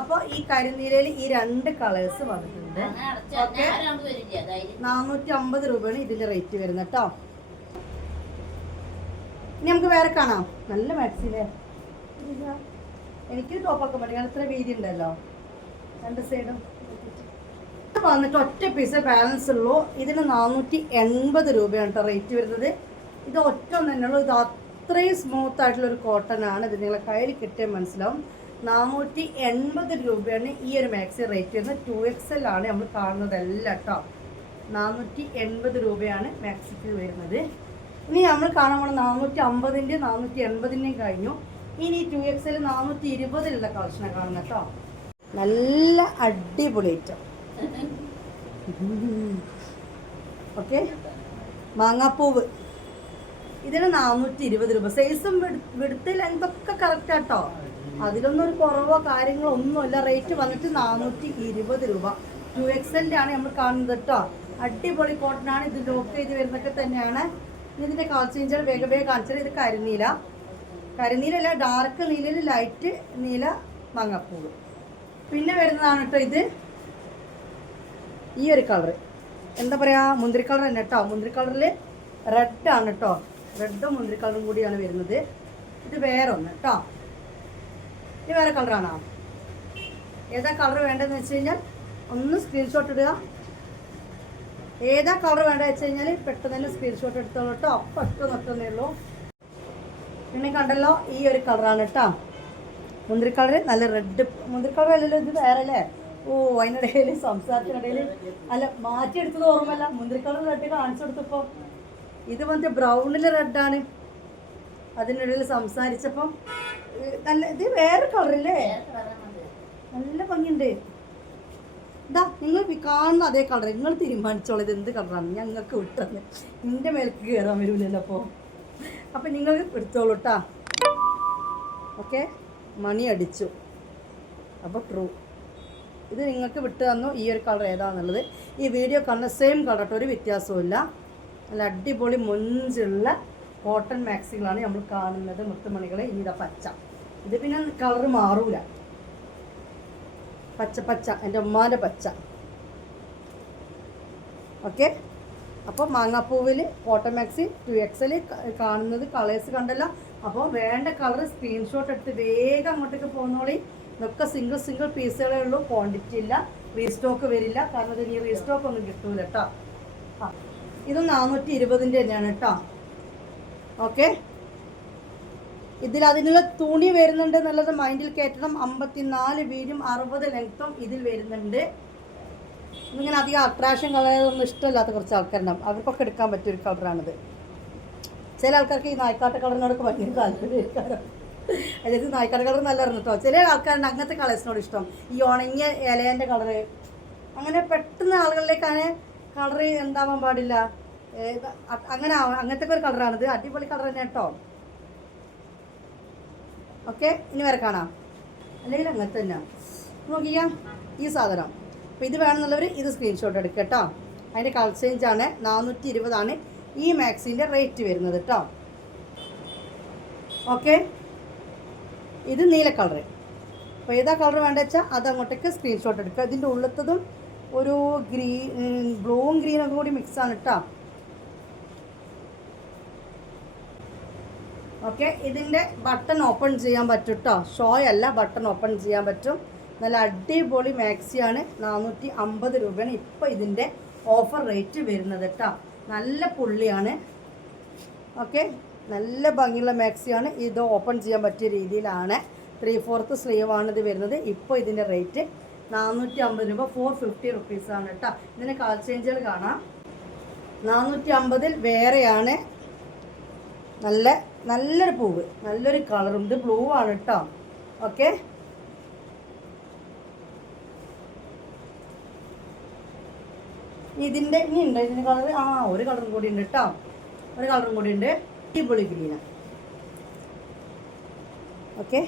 അപ്പോൾ ഈ കരിനീലയിൽ ഈ 2 കളേഴ്സ് വന്നിട്ടുണ്ട്. ഓക്കെ, 450 രൂപയാണ് ഇതിൻ്റെ റേറ്റ് വരുന്നത് കേട്ടോ. ഇനി നമുക്ക് വേറെ കാണാം. നല്ല മാക്സിലെ എനിക്ക് ടോപ്പൊക്കെ പഠിക്കാൻ ഇത്ര വീതി ഉണ്ടല്ലോ 2 സൈഡും വന്നിട്ട് ഒറ്റ പീസ് ബാലൻസ് ഉള്ളൂ. ഇതിന് 480 രൂപയാണ് കേട്ടോ റേറ്റ് വരുന്നത്. ഇത് ഒറ്റ തന്നെ ഉള്ളൂ. ഇത് അത്രയും സ്മൂത്ത് ആയിട്ടുള്ളൊരു കോട്ടൺ ആണ്. ഇത് നിങ്ങളെ കയ്യിൽ കിട്ടിയാൽ മനസ്സിലാവും. 480 രൂപയാണ് ഈ ഒരു മാക്സി റേറ്റ് വരുന്നത്. 2XL ആണ് നമ്മൾ കാണുന്നതെല്ലാം കേട്ടോ. 480 രൂപയാണ് മാക്സിക്ക് വരുന്നത്. ഇനി നമ്മൾ കാണാൻ പോണ 450-ൻ്റെയും 480-ൻ്റെയും കഴിഞ്ഞു. ഇനി 2XL 420-ലുള്ള കളക്ഷനാണ് കാണുന്നത് കേട്ടോ. നല്ല അടിപൊളി ഐറ്റം. ഓക്കെ, മാങ്ങാപ്പൂവ് ഇതിന് 420 രൂപ. സൈസും വിടുത്ത് ലെങ്തൊക്കെ കറക്റ്റ് ആട്ടോ. അതിലൊന്നും ഒരു കുറവോ കാര്യങ്ങളോ ഒന്നുമില്ല. റേറ്റ് വന്നിട്ട് 420 രൂപ. 2XL ആണ് നമ്മൾ കാണുന്നത് കേട്ടോ. അടിപൊളി കോട്ടൺ ആണ്. ഇത് ലോക്ക് ചെയ്ത് വരുന്നതൊക്കെ തന്നെയാണ്. ഇതിൻ്റെ കളർ ചേഞ്ചർ വേഗം വേഗം കാണിച്ചത്. ഇത് കരിനീല, കരിനീലല്ല, ഡാർക്ക് നീലയിൽ ലൈറ്റ് നീല മാങ്ങാപ്പൂവ്. പിന്നെ വരുന്നതാണ് കേട്ടോ ഇത് ഈ ഒരു കളർ, എന്താ പറയുക, മുന്തിരി കളർ തന്നെ കേട്ടോ. മുന്തിരി കളറിൽ റെഡാണ് കേട്ടോ. റെഡും മുന്തിരി കളറും കൂടിയാണ് വരുന്നത്. ഇത് വേറെ ഒന്ന് കേട്ടോ. ഇത് വേറെ കളറാണോ? ഏതാ കളർ വേണ്ടതെന്ന് വെച്ച് കഴിഞ്ഞാൽ ഒന്ന് സ്ക്രീൻഷോട്ട് ഇടുക. ഏതാ കളർ വേണ്ടതെന്ന് വെച്ച് കഴിഞ്ഞാൽ പെട്ടെന്ന് തന്നെ സ്ക്രീൻഷോട്ട് എടുത്തോളൂ കേട്ടോ. അപ്പം ഒറ്റൊന്നേ ഉള്ളൂ. പിന്നെ കണ്ടല്ലോ ഈ ഒരു കളറാണ് കേട്ടോ. മുന്തിരി കളർ, നല്ല റെഡ് മുന്തിരി കളർ അല്ലല്ലോ ഇത്, വേറെ അല്ലേ. ഓ അതിനിടയിൽ സംസാരത്തിനിടയിൽ അല്ല മാറ്റിയെടുത്തത് ഓർമ്മല്ല. മുന്തിരി കളർ റെഡ് കാണിച്ചു കൊടുത്തപ്പോൾ ഇത് വന്നിട്ട് ബ്രൗണിലെ റെഡാണ്. അതിനിടയിൽ സംസാരിച്ചപ്പം നല്ല ഇത് വേറെ കളറില്ലേ, നല്ല ഭംഗിയുണ്ട്. ഇതാ നിങ്ങൾ കാണുന്ന അതേ കളർ നിങ്ങൾ തീരുമാനിച്ചോളൂ ഇത് എന്ത് കളറാണ്. ഞങ്ങൾക്ക് വിട്ടത് നിന്റെ മേലേക്ക് കയറാൻ വരില്ലല്ലോ. അപ്പോൾ നിങ്ങൾ എടുത്തോളൂ കേട്ടാ. ഓക്കെ, മണി അടിച്ചു. അപ്പോൾ ട്രൂ ഇത് നിങ്ങൾക്ക് വിട്ട് തന്നു ഈ ഒരു കളർ ഏതാണെന്നുള്ളത്. ഈ വീഡിയോ കാണുന്ന സെയിം കളർ കേട്ടോ, ഒരു വ്യത്യാസവും. നല്ല അടിപൊളി മൊഞ്ചുള്ള കോട്ടൺ മാക്സികളാണ് നമ്മൾ കാണുന്നത് മുത്തുമണികളെ. ഇനി ഇതാ പച്ച, ഇത് പിന്നെ കളർ മാറൂല. പച്ച പച്ച എൻ്റെ ഉമ്മാൻ്റെ പച്ച. ഓക്കെ, അപ്പോൾ മാങ്ങാപ്പൂവിൽ കോട്ടൺ മാക്സി 2XL കാണുന്നത് കളേഴ്സ് കണ്ടല്ലോ. അപ്പോൾ വേണ്ട കളർ സ്ക്രീൻഷോട്ട് എടുത്ത് വേഗം അങ്ങോട്ടേക്ക് പോകുന്നോളി. ഇതൊക്കെ സിംഗിൾ പീസുകളേ ഉള്ളൂ, ക്വാണ്ടിറ്റി ഇല്ല, റീസ്റ്റോക്ക് വരില്ല. കാരണം ഇത് ഇനി റീസ്റ്റോക്ക് ഒന്നും കിട്ടൂല കേട്ടോ. ഇത് 420 തന്നെയാണ് കേട്ടോ. ഓക്കെ, ഇതിൽ അതിനുള്ള തുണി വരുന്നുണ്ട് എന്നുള്ളത് മൈൻഡിൽ കയറ്റണം. 54 വീതിയും 60 ലെങ്ത്തും ഇതിൽ വരുന്നുണ്ട്. ഇങ്ങനെ അധികം അട്രാക്ഷൻ കളറൊന്നും ഇഷ്ടമില്ലാത്ത കുറച്ച് ആൾക്കാരുണ്ടാവും, അവർക്കൊക്കെ എടുക്കാൻ പറ്റിയൊരു കളറാണിത്. ചില ആൾക്കാർക്ക് ഈ നായ്ക്കാട്ട കളറിനോടൊക്കെ ഭയങ്കര താല്പര്യം. അതായത് നായ്ക്കാട്ട കളർ നല്ലതായിരുന്നു കേട്ടോ. ചില ആൾക്കാരുണ്ട് അങ്ങനത്തെ കളേഴ്സിനോട് ഇഷ്ടം. ഈ ഉണങ്ങിയ ഇലേൻ്റെ കളറ് അങ്ങനെ പെട്ടെന്ന് ആളുകളിലേക്കാണ് കളർ എന്താവാൻ പാടില്ല. അങ്ങനെ അങ്ങനത്തെ ഒരു കളറാണിത്. അടിപൊളി കളർ തന്നെ കേട്ടോ. ഓക്കെ, ഇനി വരെ കാണാം. അല്ലെങ്കിൽ അങ്ങനത്തെ തന്നെ നോക്കിയാൽ ഈ സാധനം. അപ്പോൾ ഇത് വേണമെന്നുള്ളവർ ഇത് സ്ക്രീൻഷോട്ട് എടുക്കുക കേട്ടോ. അതിൻ്റെ കളർ ചേഞ്ചാണ്. 420 ഈ മാക്സിൻ്റെ റേറ്റ് വരുന്നത് കേട്ടോ. ഓക്കെ, ഇത് നീല കളറ്. അപ്പോൾ ഏതാ കളർ വേണ്ട വെച്ചാൽ അത് അങ്ങോട്ടേക്ക് സ്ക്രീൻഷോട്ട് എടുക്കുക. ഇതിൻ്റെ ഉള്ളത്തതും ഒരു ബ്ലൂവും ഗ്രീനൊക്കെ കൂടി മിക്സാണ് കേട്ടോ. ഓക്കെ, ഇതിൻ്റെ ബട്ടൺ ഓപ്പൺ ചെയ്യാൻ പറ്റും കേട്ടോ. ഷോ അല്ല, ബട്ടൺ ഓപ്പൺ ചെയ്യാൻ പറ്റും. നല്ല അടിപൊളി മാക്സിയാണ്. 450 രൂപയാണ് ഇപ്പോൾ ഇതിൻ്റെ ഓഫർ റേറ്റ് വരുന്നത് കേട്ടോ. നല്ല പുള്ളിയാണ്. ഓക്കെ, നല്ല ഭംഗിയുള്ള മാക്സിയാണ്. ഇത് ഓപ്പൺ ചെയ്യാൻ പറ്റിയ രീതിയിലാണ്. 3/4 സ്ലീവാണ് ഇത് വരുന്നത്. ഇപ്പോൾ ഇതിൻ്റെ റേറ്റ് 450 രൂപ, 450 റുപ്പീസാണ് കേട്ടോ. ഇതിൻ്റെ കളർ ചേഞ്ചുകൾ കാണാം. 450 വേറെയാണ്. നല്ലൊരു പൂവ്, നല്ലൊരു കളറും. ഇത് ബ്ലൂ ആണ് കേട്ടോ. ഓക്കെ, ഇതിൻ്റെ ഇനി ഉണ്ട് ഇതിൻ്റെ കളർ. ഒരു കളറും കൂടി ഉണ്ട് കേട്ടോ. ഒരു കളറും കൂടി ഉണ്ട്, അടിപൊളി ഗ്രീന. ഓക്കെ,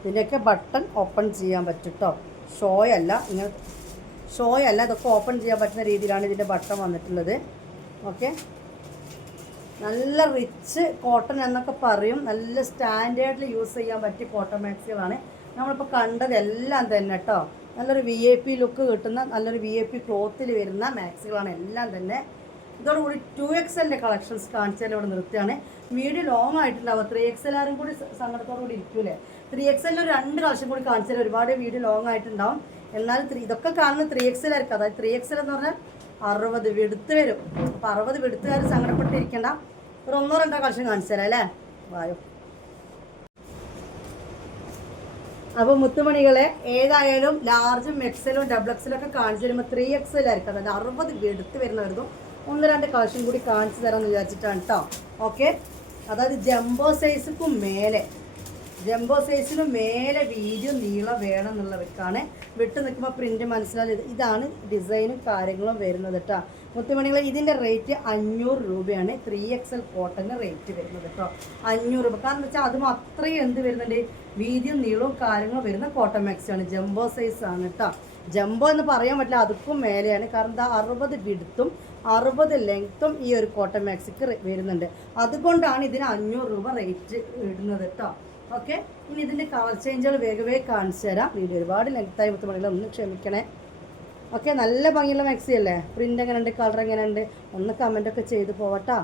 ഇതിൻ്റെയൊക്കെ ബട്ടൺ ഓപ്പൺ ചെയ്യാൻ പറ്റും കേട്ടോ. ഷോ അല്ല, ഇതൊക്കെ ഓപ്പൺ ചെയ്യാൻ പറ്റുന്ന രീതിയിലാണ് ഇതിൻ്റെ ബട്ടൺ വന്നിട്ടുള്ളത്. ഓക്കെ, നല്ല റിച്ച് കോട്ടൺ എന്നൊക്കെ പറയും. നല്ല സ്റ്റാൻഡേർഡിൽ യൂസ് ചെയ്യാൻ പറ്റിയ കോട്ടൺ മാക്സികളാണ് നമ്മളിപ്പോൾ കണ്ടതെല്ലാം തന്നെ കേട്ടോ. നല്ലൊരു VIP ലുക്ക് കിട്ടുന്ന നല്ലൊരു VIP ക്ലോത്തിൽ വരുന്ന മാക്സികളാണ് എല്ലാം തന്നെ. ഇതോടുകൂടി 2XLൻ്റെ കളക്ഷൻസ് കാണിച്ചാൽ ഇവിടെ നിർത്തുകയാണ്. Video long ആയിട്ടുണ്ടാവുക. 3XL ആരും കൂടി സങ്കടത്തോടു കൂടി ഇരിക്കൂലേ. 3XL ഒരു 2 കളക്ഷൻ കൂടി കാണിച്ചാൽ ഒരുപാട് വീഡിയോ ലോങ് ആയിട്ടുണ്ടാവും. എന്നാൽ ഇതൊക്കെ കാണുന്നത് 3XL ആയിരിക്കും. അതായത് 3XL എന്ന് പറഞ്ഞാൽ 60 വെടുത്ത് വരും. അപ്പോൾ 60 വെടുത്തുകാർ സങ്കടപ്പെട്ടിരിക്കേണ്ട. ഒരു 1-2 കളക്ഷൻ കാണിച്ചു തരാം അല്ലേ. വായോ. അപ്പോൾ മുത്തുമണികളെ ഏതായാലും ലാർജും XL XXL ഒക്കെ കാണിച്ചു തരുമ്പോൾ 3XL ആയിരിക്കും. അതായത് 60 വെടുത്ത് വരുന്നവർക്കും 1-2 കളക്ഷൻ കൂടി കാണിച്ചു തരാമെന്ന് വിചാരിച്ചിട്ടാണ് കേട്ടോ. ഓക്കെ, അതായത് ജംബോ സൈസിനും മേലെ വീതിയും നീളം വേണം എന്നുള്ളവർക്കാണ്. വിട്ട് നിൽക്കുമ്പോൾ പ്രിൻറ്റ് മനസ്സിലായത്. ഇതാണ് ഡിസൈനും കാര്യങ്ങളും വരുന്നത് കേട്ടോ. മുത്തുമണികൾ ഇതിൻ്റെ റേറ്റ് 500 രൂപയാണ്. 3XL കോട്ടന് റേറ്റ് വരുന്നത് കേട്ടോ. 500 രൂപ. കാരണം എന്താ വെച്ചാൽ അതും അത്രയും എന്ത് വരുന്നുണ്ട്, വീതിയും നീളവും കാര്യങ്ങളും വരുന്ന കോട്ടൺ മാക്സിയാണ്. ജംബോ സൈസാണ് കേട്ടോ. ജംബോ എന്ന് പറയാൻ പറ്റില്ല, അതുക്കും മേലെയാണ്. കാരണം എന്താ 60 വിഡ്ത്തും 60 ലെങ്ത്തും ഈ ഒരു കോട്ടൺ മാക്സിക്ക് വരുന്നുണ്ട്. അതുകൊണ്ടാണ് ഇതിന് 500 രൂപ റേറ്റ് ഇടുന്നത് കേട്ടോ. ഓക്കെ, ഇനി ഇതിൻ്റെ കളർ ചേഞ്ചുകൾ വേഗം കാണിച്ചു തരാം. വീഡിയോ ഒരുപാട് ലെങ്ത്തായി മുത്തുമണികളെ ഒന്ന് ക്ഷമിക്കണേ. ഓക്കെ, നല്ല ഭംഗിയുള്ള മാക്സി അല്ലേ. പ്രിൻ്റ് എങ്ങനെയുണ്ട്, കളർ എങ്ങനെയുണ്ട്, ഒന്ന് കമൻറ്റൊക്കെ ചെയ്ത് പോവട്ടോ.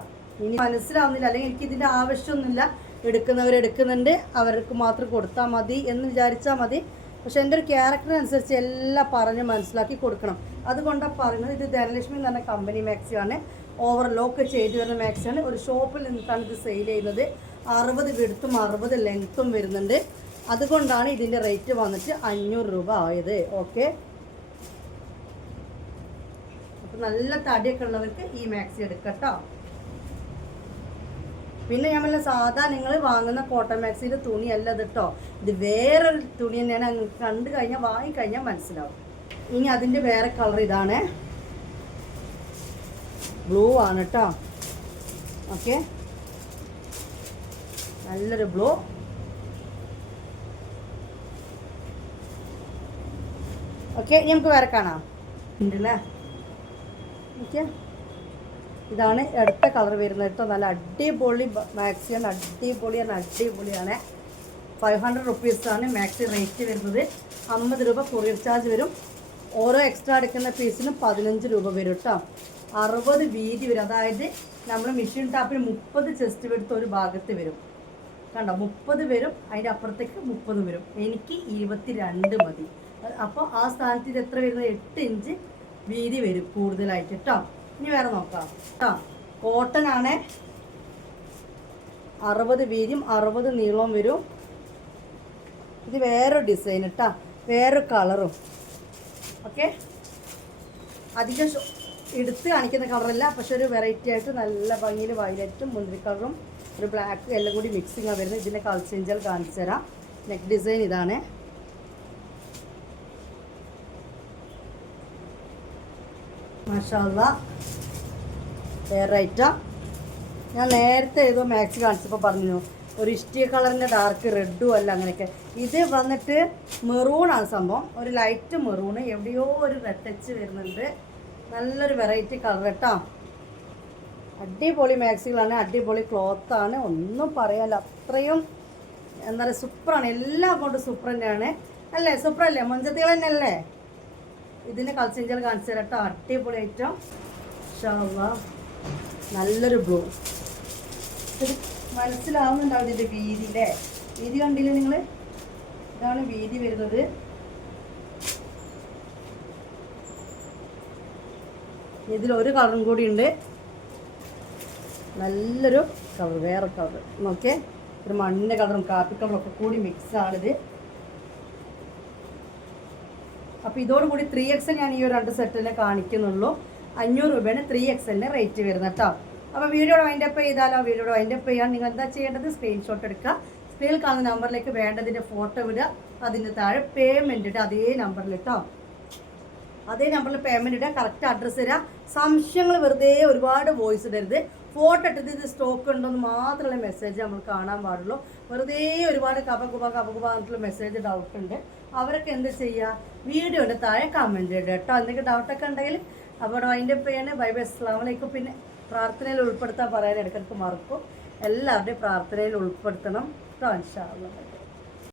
ഇനി മനസ്സിലാവുന്നില്ല അല്ലെങ്കിൽ എനിക്ക് ഇതിൻ്റെ ആവശ്യമൊന്നുമില്ല, എടുക്കുന്നവരെടുക്കുന്നുണ്ട്, അവർക്ക് മാത്രം കൊടുത്താൽ മതി എന്ന് വിചാരിച്ചാൽ മതി. പക്ഷെ എൻ്റെ ഒരു ക്യാരക്ടറിനനുസരിച്ച് എല്ലാം പറഞ്ഞ് മനസ്സിലാക്കി കൊടുക്കണം. അതുകൊണ്ടാണ് പറയുന്നത്. ഇത് ധനലക്ഷ്മി എന്ന് പറഞ്ഞ കമ്പനി മാക്സിയാണ്. ഓവർലോക്ക് ചെയ്ത് വരുന്ന മാക്സിയാണ്. ഒരു ഷോപ്പിൽ നിന്നിട്ടാണ് ഇത് സെയിൽ ചെയ്യുന്നത്. 60 വിഡ്ത്തും 60 ലെങ്ത്തും വരുന്നുണ്ട്. അതുകൊണ്ടാണ് ഇതിൻ്റെ റേറ്റ് വന്നിട്ട് 500 രൂപ ആയത്. ഓക്കെ, അപ്പോൾ നല്ല തടിയൊക്കെ ഉള്ളവർക്ക് ഈ മാക്സി എടുക്കട്ടോ. പിന്നെ നമ്മൾ സാധാ നിങ്ങൾ വാങ്ങുന്ന കോട്ടൺ മാക്സിയുടെ തുണിയല്ല ഇത് കേട്ടോ, ഇത് വേറൊരു തുണി തന്നെയാണ്. നിങ്ങൾക്ക് കണ്ടു കഴിഞ്ഞാൽ വാങ്ങിക്കഴിഞ്ഞാൽ മനസ്സിലാവും. ഇനി അതിൻ്റെ വേറെ കളർ ഇതാണ്, ബ്ലൂ ആണ് കേട്ടോ. ഓക്കെ, നല്ലൊരു ബ്ലൂ. ഓക്കെ, നമുക്ക് വേറെ കാണാം ഉണ്ടല്ലേ. ഓക്കെ, ഇതാണ് അടുത്ത കളർ വരുന്നത് കേട്ടോ. നല്ല അടിപൊളി മാക്സിയാണ്, അടിപൊളിയാണ്. 500 റുപ്പീസാണ് മാക്സി റേറ്റ് വരുന്നത്. 50 രൂപ കൊറിയർ ചാർജ് വരും. ഓരോ എക്സ്ട്രാ എടുക്കുന്ന പീസിനും 15 രൂപ വരും കേട്ടോ. 60 വീതി വരും. അതായത് നമ്മൾ മെഷീൻ ടാപ്പിൽ 30 ചെസ്റ്റ് എടുത്ത് ഒരു ഭാഗത്ത് വരും കണ്ടോ, 30 വരും. അതിൻ്റെ അപ്പുറത്തേക്ക് 30 വരും. എനിക്ക് 22 മതി. അപ്പോൾ ആ സ്ഥാനത്ത് ഇത് എത്ര വരുന്നത്? 8 ഇഞ്ച് വീതി വരും കൂടുതലായിട്ട് കേട്ടോ. ഇനി വേറെ നോക്കാം കേട്ടോ. കോട്ടൺ ആണ്, 60 വീതിയും 60 നീളവും വരും. ഇത് വേറൊരു ഡിസൈൻ കേട്ടോ, വേറൊരു കളറും. ഓക്കെ, അധികം എടുത്ത് കാണിക്കുന്ന കളറല്ല, പക്ഷെ ഒരു വെറൈറ്റി ആയിട്ട് നല്ല ഭംഗിയിൽ വയലറ്റും മുന്തിരി കളറും ഒരു ബ്ലാക്ക് എല്ലാം കൂടി മിക്സിങ് ആണ് വരുന്നത്. ഇതിൻ്റെ കളർ ചേഞ്ചുകൾ കാണിച്ചു തരാം. നെക്ക് ഡിസൈൻ ഇതാണ്. മാഷാഅല്ലാഹ്, വേറെ ഐറ്റം. ഞാൻ നേരത്തെ ഏതോ മാക്സി കാണിച്ചപ്പോൾ പറഞ്ഞു ഒരു ഇഷ്ടിക കളറിൻ്റെ ഡാർക്ക് റെഡും അല്ല അങ്ങനെയൊക്കെ. ഇത് വന്നിട്ട് മെറൂണാണ് സംഭവം, ഒരു ലൈറ്റ് മെറൂണ്, എവിടെയോ ഒരു റെഡ് ടച്ച് വരുന്നുണ്ട്. നല്ലൊരു വെറൈറ്റി കളർ കേട്ടോ. അടിപൊളി മാക്സികളാണ്, അടിപൊളി ക്ലോത്താണ്, ഒന്നും പറയാല്ല. അത്രയും എന്താ പറയുക, സൂപ്പറാണ്. എല്ലാം കൊണ്ട് സൂപ്പർ തന്നെയാണ് അല്ലേ? സൂപ്പർ അല്ലേ? മൊഞ്ചത്തികൾ തന്നെ അല്ലേ? ഇതിൻ്റെ കളർ ചേഞ്ചുകൾ കാണിച്ചു തരാം കേട്ടോ. അടിപൊളി ഐറ്റം. ഇൻഷാഅല്ലാഹ്, നല്ലൊരു ബ്ലൂ. ഇത് മനസ്സിലാവുന്നുണ്ടാവും ഇതിൻ്റെ വീതി അല്ലേ? വീതി കണ്ടില്ലേ നിങ്ങൾ? ഇതാണ് വീതി വരുന്നത്. ഇതിലൊരു കളറും കൂടി ഉണ്ട്, നല്ലൊരു കളർ, വേറെ കളർ. നോക്കിയേ, ഒരു മണ്ണിൻ്റെ കളറും കാപ്പി കളറും ഒക്കെ കൂടി മിക്സാണിത്. അപ്പോൾ ഇതോടുകൂടി 3XL ഞാൻ ഈ ഒരു 2 സെറ്റിനെ കാണിക്കുന്നുള്ളൂ. 500 രൂപയാണ് 3XLൻ്റെ റേറ്റ് വരുന്നത് കേട്ടോ. അപ്പോൾ വീഡിയോയുടെ വൈൻഡപ്പ് ചെയ്താലോ? വീഡിയോയുടെ വൈൻഡപ്പ് ചെയ്യാൻ നിങ്ങൾ എന്താ ചെയ്യേണ്ടത്? സ്ക്രീൻഷോട്ട് എടുക്കുക, സ്ക്രീനിൽ കാണുന്ന നമ്പറിലേക്ക് വേണ്ടതിൻ്റെ ഫോട്ടോ വിടുക, അതിൻ്റെ താഴെ പേയ്മെൻറ്റ് ഇടുക, അതേ നമ്പറിൽ കേട്ടോ. അതേ നമ്പറിൽ പേയ്മെൻറ്റ് ഇടുക, കറക്റ്റ് അഡ്രസ്സ് തരിക. സംശയങ്ങൾ വെറുതെ ഒരുപാട് വോയിസ് ഇടരുത്. ഫോട്ടോ ഇട്ടത് ഇത് സ്റ്റോക്ക് ഉണ്ടോയെന്ന് മാത്രമുള്ള മെസ്സേജ് നമ്മൾ കാണാൻ പാടുള്ളൂ. വെറുതെ ഒരുപാട് കപകുപ പറഞ്ഞിട്ടുള്ള മെസ്സേജ് ഡൗട്ട് ഉണ്ട്. അവരൊക്കെ എന്ത് ചെയ്യുക? വീഡിയോയുടെ താഴെ കമൻറ്റ് ഇടുക കേട്ടോ. എന്തെങ്കിലും ഡൗട്ടൊക്കെ ഉണ്ടെങ്കിൽ. അപ്പോൾ അതിൻ്റെ പേയാണ്. ബൈ ബൈ, അസ്സലാമു അലൈക്കും. പിന്നെ പ്രാർത്ഥനയിൽ ഉൾപ്പെടുത്താൻ പറയാൻ ഇടയ്ക്കിടയ്ക്ക് മറക്കും. എല്ലാവരുടെയും പ്രാർത്ഥനയിൽ ഉൾപ്പെടുത്തണം കേട്ടോ. ഇൻഷാ അല്ലാഹ്.